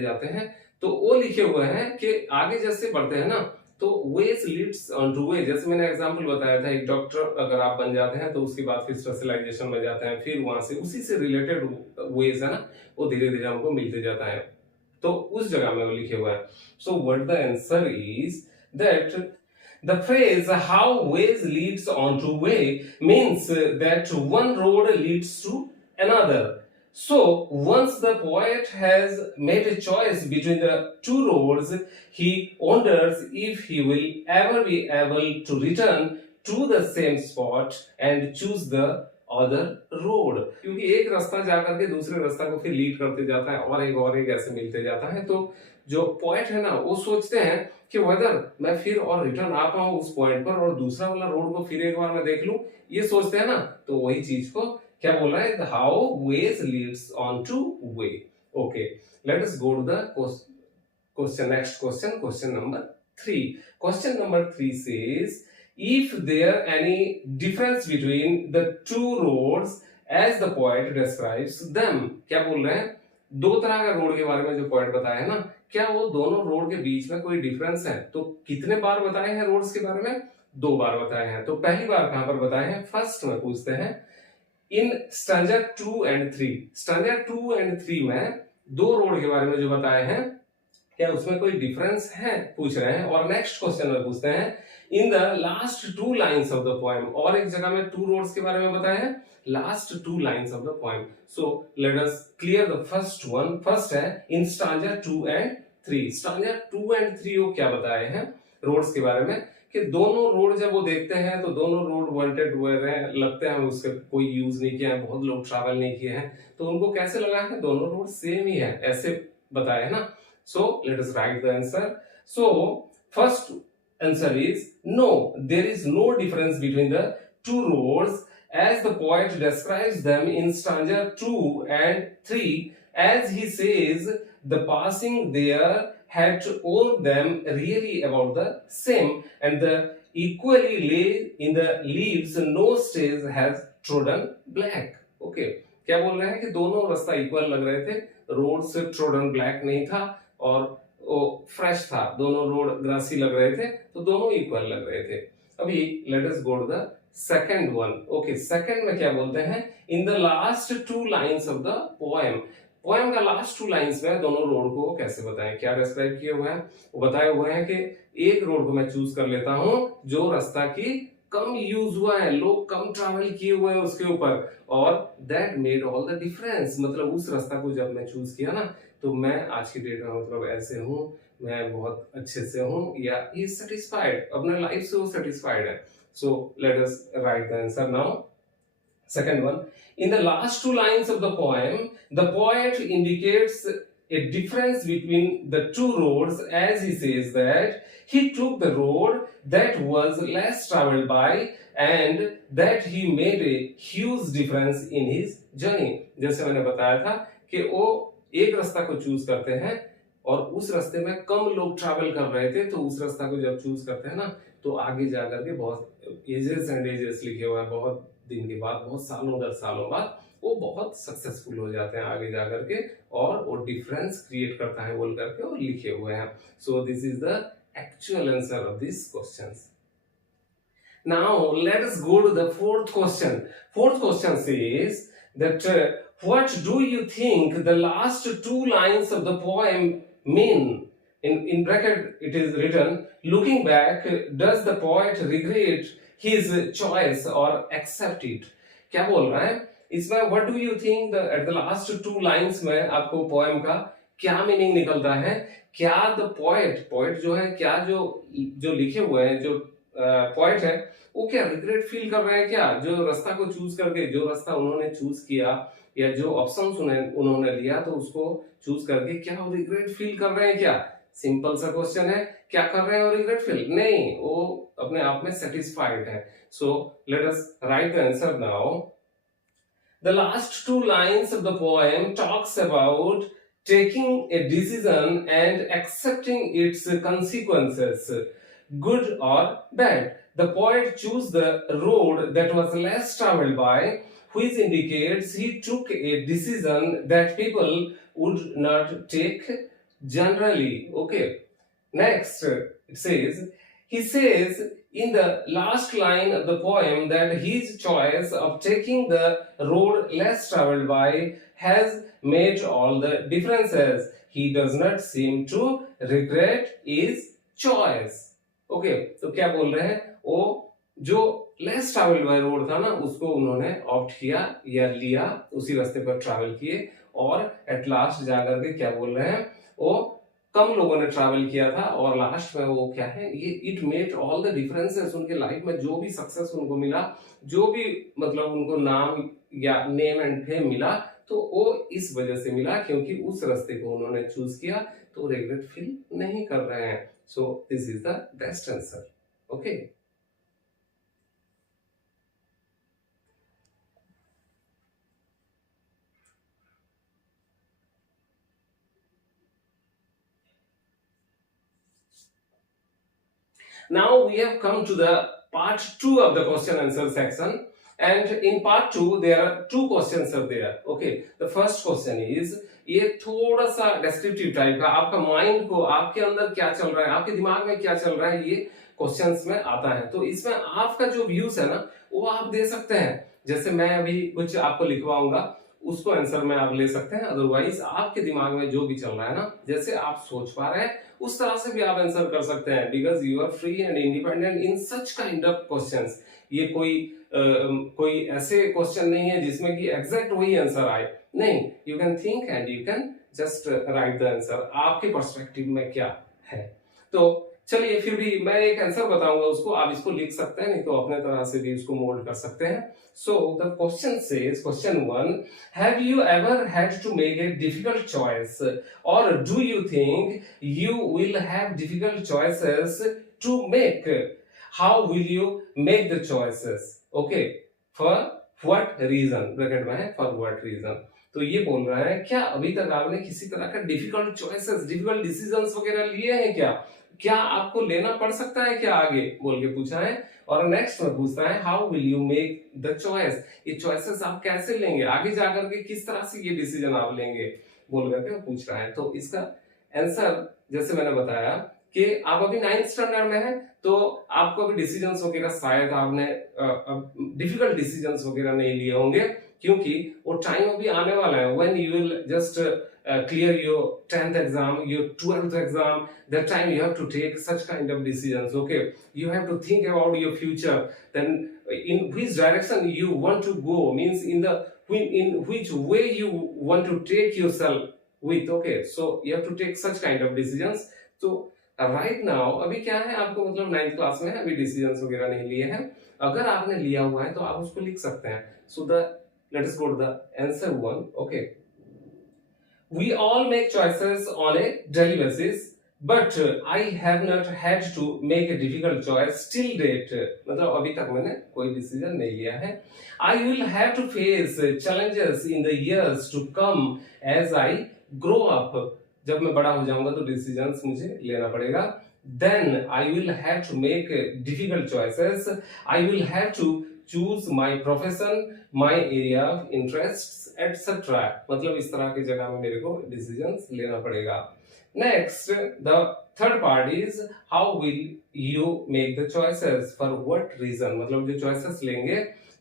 जाते हैं, तो वो लिखे हुए हैं कि आगे जैसे बढ़ते हैं ना, तो ways leads on to way. जैसे मैंने एग्जांपल बताया था, एक डॉक्टर अगर आप बन जाते हैं तो उसके बाद फिर स्पेशलाइजेशन में जाते हैं, फिर वहां से उसी से रिलेटेड वेज है ना, वो धीरे धीरे हमको मिलते जाता है, तो उस जगह में वो लिखे हुए हैं। सो what the answer is that the phrase how ways leads on to way means that one road leads to another. So once the poet has made a choice between the two roads, he wonders if he will ever be able to return to the same spot and choose the other road। क्योंकि एक रास्ता जाकर के दूसरे रास्ता को फिर lead करते जाता है और एक ऐसे मिलते जाता है, तो जो पोएट है ना वो सोचते हैं कि वेदर मैं फिर और रिटर्न आ पाऊं उस पॉइंट पर और दूसरा वाला रोड को फिर एक बार मैं देख लूं, ये सोचते हैं ना, तो वही चीज को क्या बोल रहा है? How ways leads on to way. Okay, let us go to the question, next question, question number 3। Question number 3 says if there any difference between the two roads as the poet describes them। क्या बोल रहे हैं? दो तरह का road के बारे में जो पोएट बताया है ना, क्या वो दोनों रोड के बीच में कोई डिफरेंस है? तो कितने बार बताए हैं रोड्स के बारे में? 2 बार बताए हैं। तो पहली बार कहां पर बताए हैं? फर्स्ट में पूछते हैं इन स्टैंजा 2 and 3। स्टैंजा 2 and 3 में 2 रोड के बारे में जो बताए हैं, क्या उसमें कोई डिफरेंस है पूछ रहे हैं। और नेक्स्ट क्वेश्चन में पूछते हैं in the last 2 lines of the poem. और एक जगह में 2 रोड्स के बारे में बताए हैं, last 2 lines of the poem. So let us clear the first one. First है in stanza 2 and 3। Stanza 2 and 3 को क्या बताए हैं रोड्स के बारे में कि दोनों रोड जब वो देखते हैं तो दोनों रोड वांटेड हुए हैं, लगते हैं उसका कोई यूज नहीं किया है, बहुत लोग ट्रैवल नहीं किए हैं, तो उनको कैसे लगा है दोनों रोड सेम ही है, ऐसे बताया है ना। So let us write the answer. So first answer is no, there is no difference between the two roads as the poet describes them in stanza 2 and 3, as he says the passing there had to own them really about the same, and the equally lay in the leaves no stage has trodden black. Okay, क्या बोल रहे हैं कि दोनों रास्ता equal लग रहे थे, रोड से ट्रोडन ब्लैक नहीं था और वो फ्रेश था, दोनों रोड ग्रासी लग रहे थे, तो दोनों इक्वल लग रहे थे। अभी let us go to the second one. Okay, second में क्या बोलते हैं, in the last two lines of the poem, poem का लास्ट टू लाइन्स में दोनों रोड को कैसे बताएं, क्या डिस्क्राइब किए हुए हैं, वो बताए हुए हैं कि एक रोड को मैं चूज कर लेता हूं जो रास्ता की कम यूज हुआ है, लोग कम ट्रैवल किए हुए हैं उसके ऊपर, और that made all the difference, मतलब उस रास्ता को जब मैं चूज किया ना तो मैं आज की डेट में मतलब ऐसे हूं, मैं बहुत अच्छे से हूं, या ही सेटिस्फाइड, अपने लाइफ से वो सेटिस्फाइड है। So let us write the answer now. Second one, in the last two lines of the poem, the poet indicates a difference between the two roads as he says that he took the road that was less traveled by and that he made a huge difference in his journey. जैसे मैंने बताया था कि वो एक रास्ता को choose करते हैं और उस रास्ते में कम लोग ट्रैवल कर रहे थे, तो उस रास्ता को जब चूज करते हैं ना तो आगे जाकर के बहुत एजेस एंड एजेस लिखे हुए हैं, बहुत दिन के बाद, बहुत सालों दर सालों बाद वो बहुत सक्सेसफुल हो जाते हैं आगे जाकर के, और वो डिफरेंस क्रिएट करता है बोल करके वो लिखे हुए हैं। सो this is the actual answer of this questions. Now let us go to the fourth question. Fourth question says that what do you think the last two lines of the poem mean? In bracket it is written, looking back, does the poet regret his choice or accept it? क्या बोल रहा है इसमें, what do you think at the last two lines में आपको poem का क्या meaning निकलता है? क्या द पोएट जो है, क्या जो लिखे हुए हैं, जो पोएट है, वो क्या रिग्रेट फील कर रहे हैं क्या, जो रास्ता को चूज करके, जो रास्ता उन्होंने चूज किया या जो ऑप्शंस उन्होंने लिया तो उसको चूज करके क्या वो रिग्रेट फील कर रहे हैं क्या? सिंपल सा क्वेश्चन है, क्या कर रहे हैं और रिग्रेट फील नहीं, वो अपने आप में सेटिस्फाइड है। So let us write the answer now. The last two lines of the poem talks about taking a decision and accepting its consequences, good or bad. The poet chose the road that was less traveled by, which indicates he took a decision that people would not take generally. Okay, next it says, he says in the last line of the poem that his choice of taking the road less traveled by has made all the differences. He does not seem to regret his choice. Okay, तो क्या बोल रहे हैं, वो जो less travel by road था ना उसको उन्होंने ऑप्ट किया या लिया, उसी रास्ते पर ट्रैवल किए, और एट लास्ट जाकर के क्या बोल रहे हैं, वो कम लोगों ने ट्रैवल किया था और लास्ट में वो क्या है, ये it made all the differences, उनके लाइफ में जो भी सक्सेस उनको मिला, जो भी मतलब उनको नाम या नेम एंड फेम मिला, तो वो इस वजह से मिला क्योंकि उस रास्ते को उन्होंने चूज किया, तो रिग्रेट फील नहीं कर रहे हैं। सो this is the best answer. Okay, now we have come to the part 2 of the question answer section, and in part 2 there are two questions are there. Okay, the first question is, ये थोड़ा सा descriptive type का, आपका mind को, आपके अंदर क्या चल रहा है, आपके दिमाग में क्या चल रहा है, ये क्वेश्चंस में आता है, तो इसमें आपका जो व्यूज है ना वो आप दे सकते हैं। जैसे मैं अभी कुछ आपको लिखवाऊंगा, उसको आंसर में आप ले सकते हैं, अदरवाइज आपके दिमाग में जो भी चल रहा है ना, जैसे आप सोच पा रहे हैं उस तरह से भी आप आंसर कर सकते हैं, because you are free and independent in such kind of questions. ये कोई ऐसे क्वेश्चन नहीं है जिसमें कि एग्जैक्ट वही आंसर आए, नहीं, you can think and you can just right the answer, आपके पर्सपेक्टिव में क्या है। तो चलिए फिर भी मैं एक आंसर बताऊंगा उसको, आप इसको लिख सकते हैं, नहीं तो अपने तरह से भी इसको मोल्ड कर सकते हैं। So the question says, question 1, have you ever had to make a difficult choice और do you think you will have difficult choices to make? How will you make the choices? Okay, for what reason, bracket में है for what reason. तो ये बोल रहा है क्या अभी तक आपने किसी तरह का डिफिकल्ट चॉइसेस, डिफिकल्ट डिसीजंस वगैरह लिए हैं क्या? क्या आपको लेना पड़ सकता है क्या आगे, बोल के पूछा है। और नेक्स्ट में पूछता है how will you make the choice, ये चॉइसेस आप कैसे लेंगे आगे जाकर के, किस तरह से ये डिसीजन आप लेंगे बोल करके पूछ रहा है। तो इसका आंसर जैसे मैंने बताया कि आप अभी 9th स्टैंडर्ड में हैं, तो आपको अभी डिसीजंस वगैरह शायद आपने डिफिकल्ट डिसीजंस वगैरह नहीं लिए होंगे, क्योंकि वो टाइम अभी आने वाला है when you will just clear your 10th exam, your 12th exam. That time you have to take such kind of decisions. Okay, you have to think about your future, then in which direction you want to go, means in which way you want to take yourself with. Okay, so you have to take such kind of decisions. So right now अभी क्या है, आपको मतलब 9th class में है, अभी decisions वगैरह नहीं लिए हैं। अगर आपने लिया हुआ है तो आप उसको लिख सकते हैं। सो let us go to the answer 1. Okay, we all make choices on a daily basis, but I have not had to make a difficult choice till date. मतलब अभी तक मैंने कोई डिसीजन नहीं लिया है। I will have to face challenges in the years to come as I grow up. जब मैं बड़ा हो जाऊंगा तो डिसीजंस मुझे लेना पड़ेगा। Then I will have to make difficult choices. I will have to choose my profession, my area of interests, etc. मतलब इस तरह की जगह में मेरे को डिसीजंस लेना पड़ेगा। Next, the third part is how will you make the choices, for what reason, मतलब जो चॉइसेस लेंगे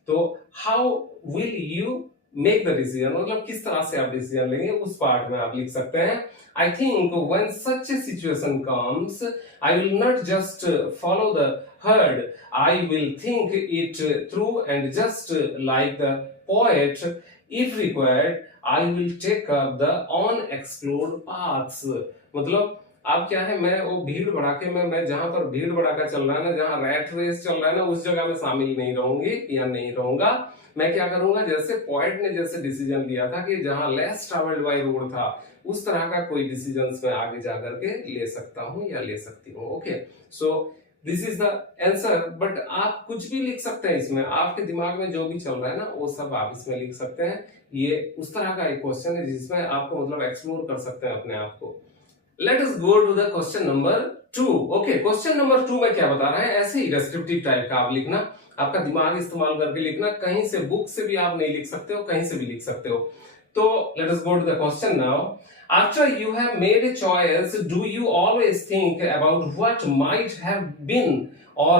तो how will you make the decision, मतलब किस तरह से आप डिसीजन लेंगे, उस पार्ट में आप लिख सकते हैं। I think when such A situation comes I will not just follow the herd, I will think it through and just like the poet, if required, I will take up the unexplored paths. मतलब अब क्या है, मैं वो भीड़ भड़ाके में, मैं जहां पर भीड़ भड़ाका चल रहा है ना, जहां रैट रेस चल रहा है ना, उस जगह में शामिल नहीं रहूंगी या नहीं रहूंगा। मैं क्या करूंगा, जैसे पोएट ने जैसे डिसीजन लिया था कि जहां लेस ट्रैवल्ड बाय रोड था, उस तरह का कोई डिसीजन मैं आगे जाकर के ले सकता हूं या ले सकती हूँ। Okay, so this is the answer. But आप कुछ भी लिख सकते हैं इसमें, आपके दिमाग में जो भी चल रहा है ना वो सब आप इसमें लिख सकते हैं। ये उस तरह का एक क्वेश्चन है जिसमें आपको मतलब एक्सप्लोर कर सकते हैं अपने आप को। Let us go to the question number 2। Okay, question number 2 में क्या बता रहा है, ऐसे ही डिस्क्रिप्टिव टाइप का आप लिखना, आपका दिमाग इस्तेमाल करके लिखना, कहीं से बुक से भी आप नहीं लिख सकते हो, कहीं से भी लिख सकते हो। तो let us go to the question now. After you have made a choice, do you always think about what might have been, or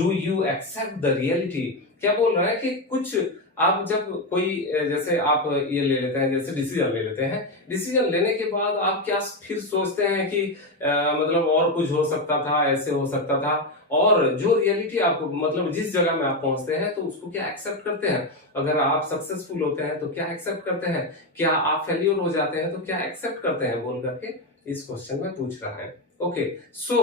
do you accept the reality? क्या बोल रहा है कि कुछ आप जब कोई जैसे आप ये ले लेते हैं, जैसे डिसीजन ले लेते हैं, डिसीजन लेने के बाद आप क्या फिर सोचते हैं कि मतलब और कुछ हो सकता था, ऐसे हो सकता था, और जो रियलिटी आपको मतलब जिस जगह में आप पहुंचते हैं तो उसको क्या एक्सेप्ट करते हैं। अगर आप सक्सेसफुल होते हैं तो क्या एक्सेप्ट करते हैं, क्या आप फेल्योर हो जाते हैं तो क्या एक्सेप्ट करते हैं, बोल करके इस क्वेश्चन में पूछ रहा है। ओके, सो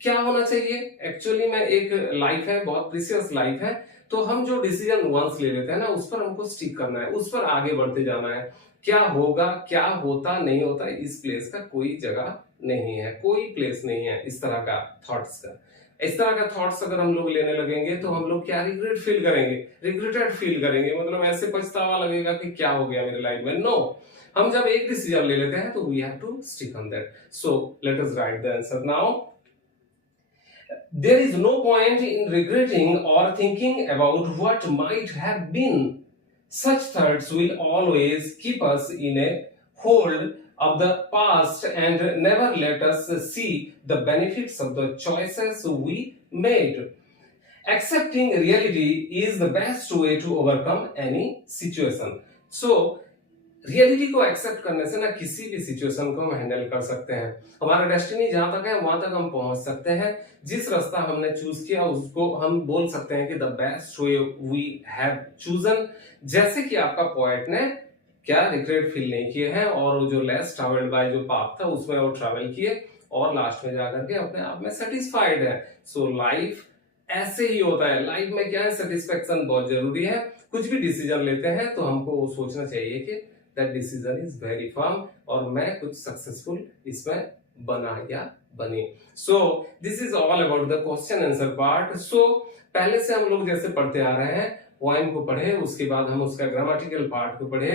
क्या होना चाहिए, एक्चुअली में एक लाइफ है, बहुत प्रीशियस लाइफ है, तो हम जो डिसीजन वंस ले लेते हैं ना, उस पर हमको स्टिक करना है, उस पर आगे बढ़ते जाना है। क्या होगा, क्या होता नहीं होता, इस प्लेस का कोई जगह नहीं है, कोई प्लेस नहीं है इस तरह का थॉट्स का। इस तरह का थॉट्स अगर हम लोग लेने लगेंगे तो हम लोग क्या रिग्रेट फील करेंगे, रिग्रेटेड फील करेंगे, मतलब ऐसे पछतावा लगेगा कि क्या हो गया मेरे लाइफ में। नो, हम जब एक डिसीजन ले लेते हैं तो we have to stick on that. So let us write the answer now. There is no point in regretting or thinking about what might have been. Such thoughts will always keep us in a hold of the past and never let us see the benefits of the choices we made. Accepting reality is the best way to overcome any situation. So, reality को accept करने से ना किसी भी situation को हम handle कर सकते हैं। हमारा डेस्टिनी जहां तक है वहां तक हम पहुंच सकते हैं। जिस रास्ता हमने चूज किया उसको हम बोल सकते हैं कि the best way we have chosen. जैसे कि आपका पोएट ने क्या रिग्रेट फील नहीं किए हैं, और जो लेस ट्रैवल्ड बाय जो पाथ था उसमें वो ट्रैवल किए, और लास्ट में जाकर के अपने आप में सेटिस्फाइड है। सो लाइफ ऐसे ही होता है। लाइफ में क्या है, सेटिस्फेक्शन बहुत जरूरी है। कुछ भी डिसीजन लेते हैं तो हमको सोचना चाहिए कि that decision is very firm और मैं कुछ सक्सेसफुल इसमें बना या बने। So this is all about the question answer part. So पहले से हम लोग जैसे पढ़ते आ रहे हैं, पोएम को पढ़े, उसके बाद हम उसका ग्रामेटिकल पार्ट को पढ़े,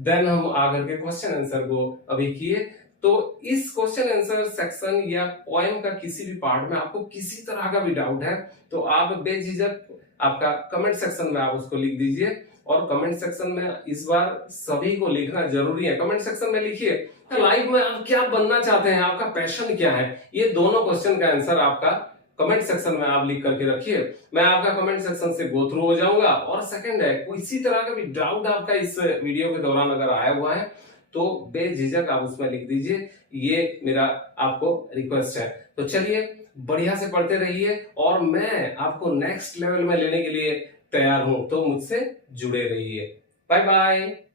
देन हम आकर के क्वेश्चन आंसर को अभी किए। तो इस क्वेश्चन आंसर सेक्शन या पोएम का किसी भी पार्ट में आपको किसी तरह का भी डाउट है तो आप बेझिझक आपका कमेंट सेक्शन में आप उसको लिख दीजिए। और कमेंट सेक्शन में इस बार सभी को लिखना जरूरी है। कमेंट सेक्शन में लिखिए लाइफ में आप क्या बनना चाहते हैं, आपका पैशन क्या है। ये दोनों क्वेश्चन का आंसर आपका कमेंट सेक्शन में आप लिख करके रखिए। मैं आपका कमेंट सेक्शन से गो थ्रू हो जाऊंगा। और सेकंड है, कोई इसी तरह का भी डाउट आपका इस वीडियो के दौरान अगर आया हुआ है तो बेझिझक आप उसमें लिख दीजिए। ये मेरा आपको रिक्वेस्ट है। तो चलिए बढ़िया से पढ़ते रहिए और मैं आपको नेक्स्ट लेवल में लेने के लिए तैयार हूं, तो मुझसे जुड़े रहिए। Bye bye.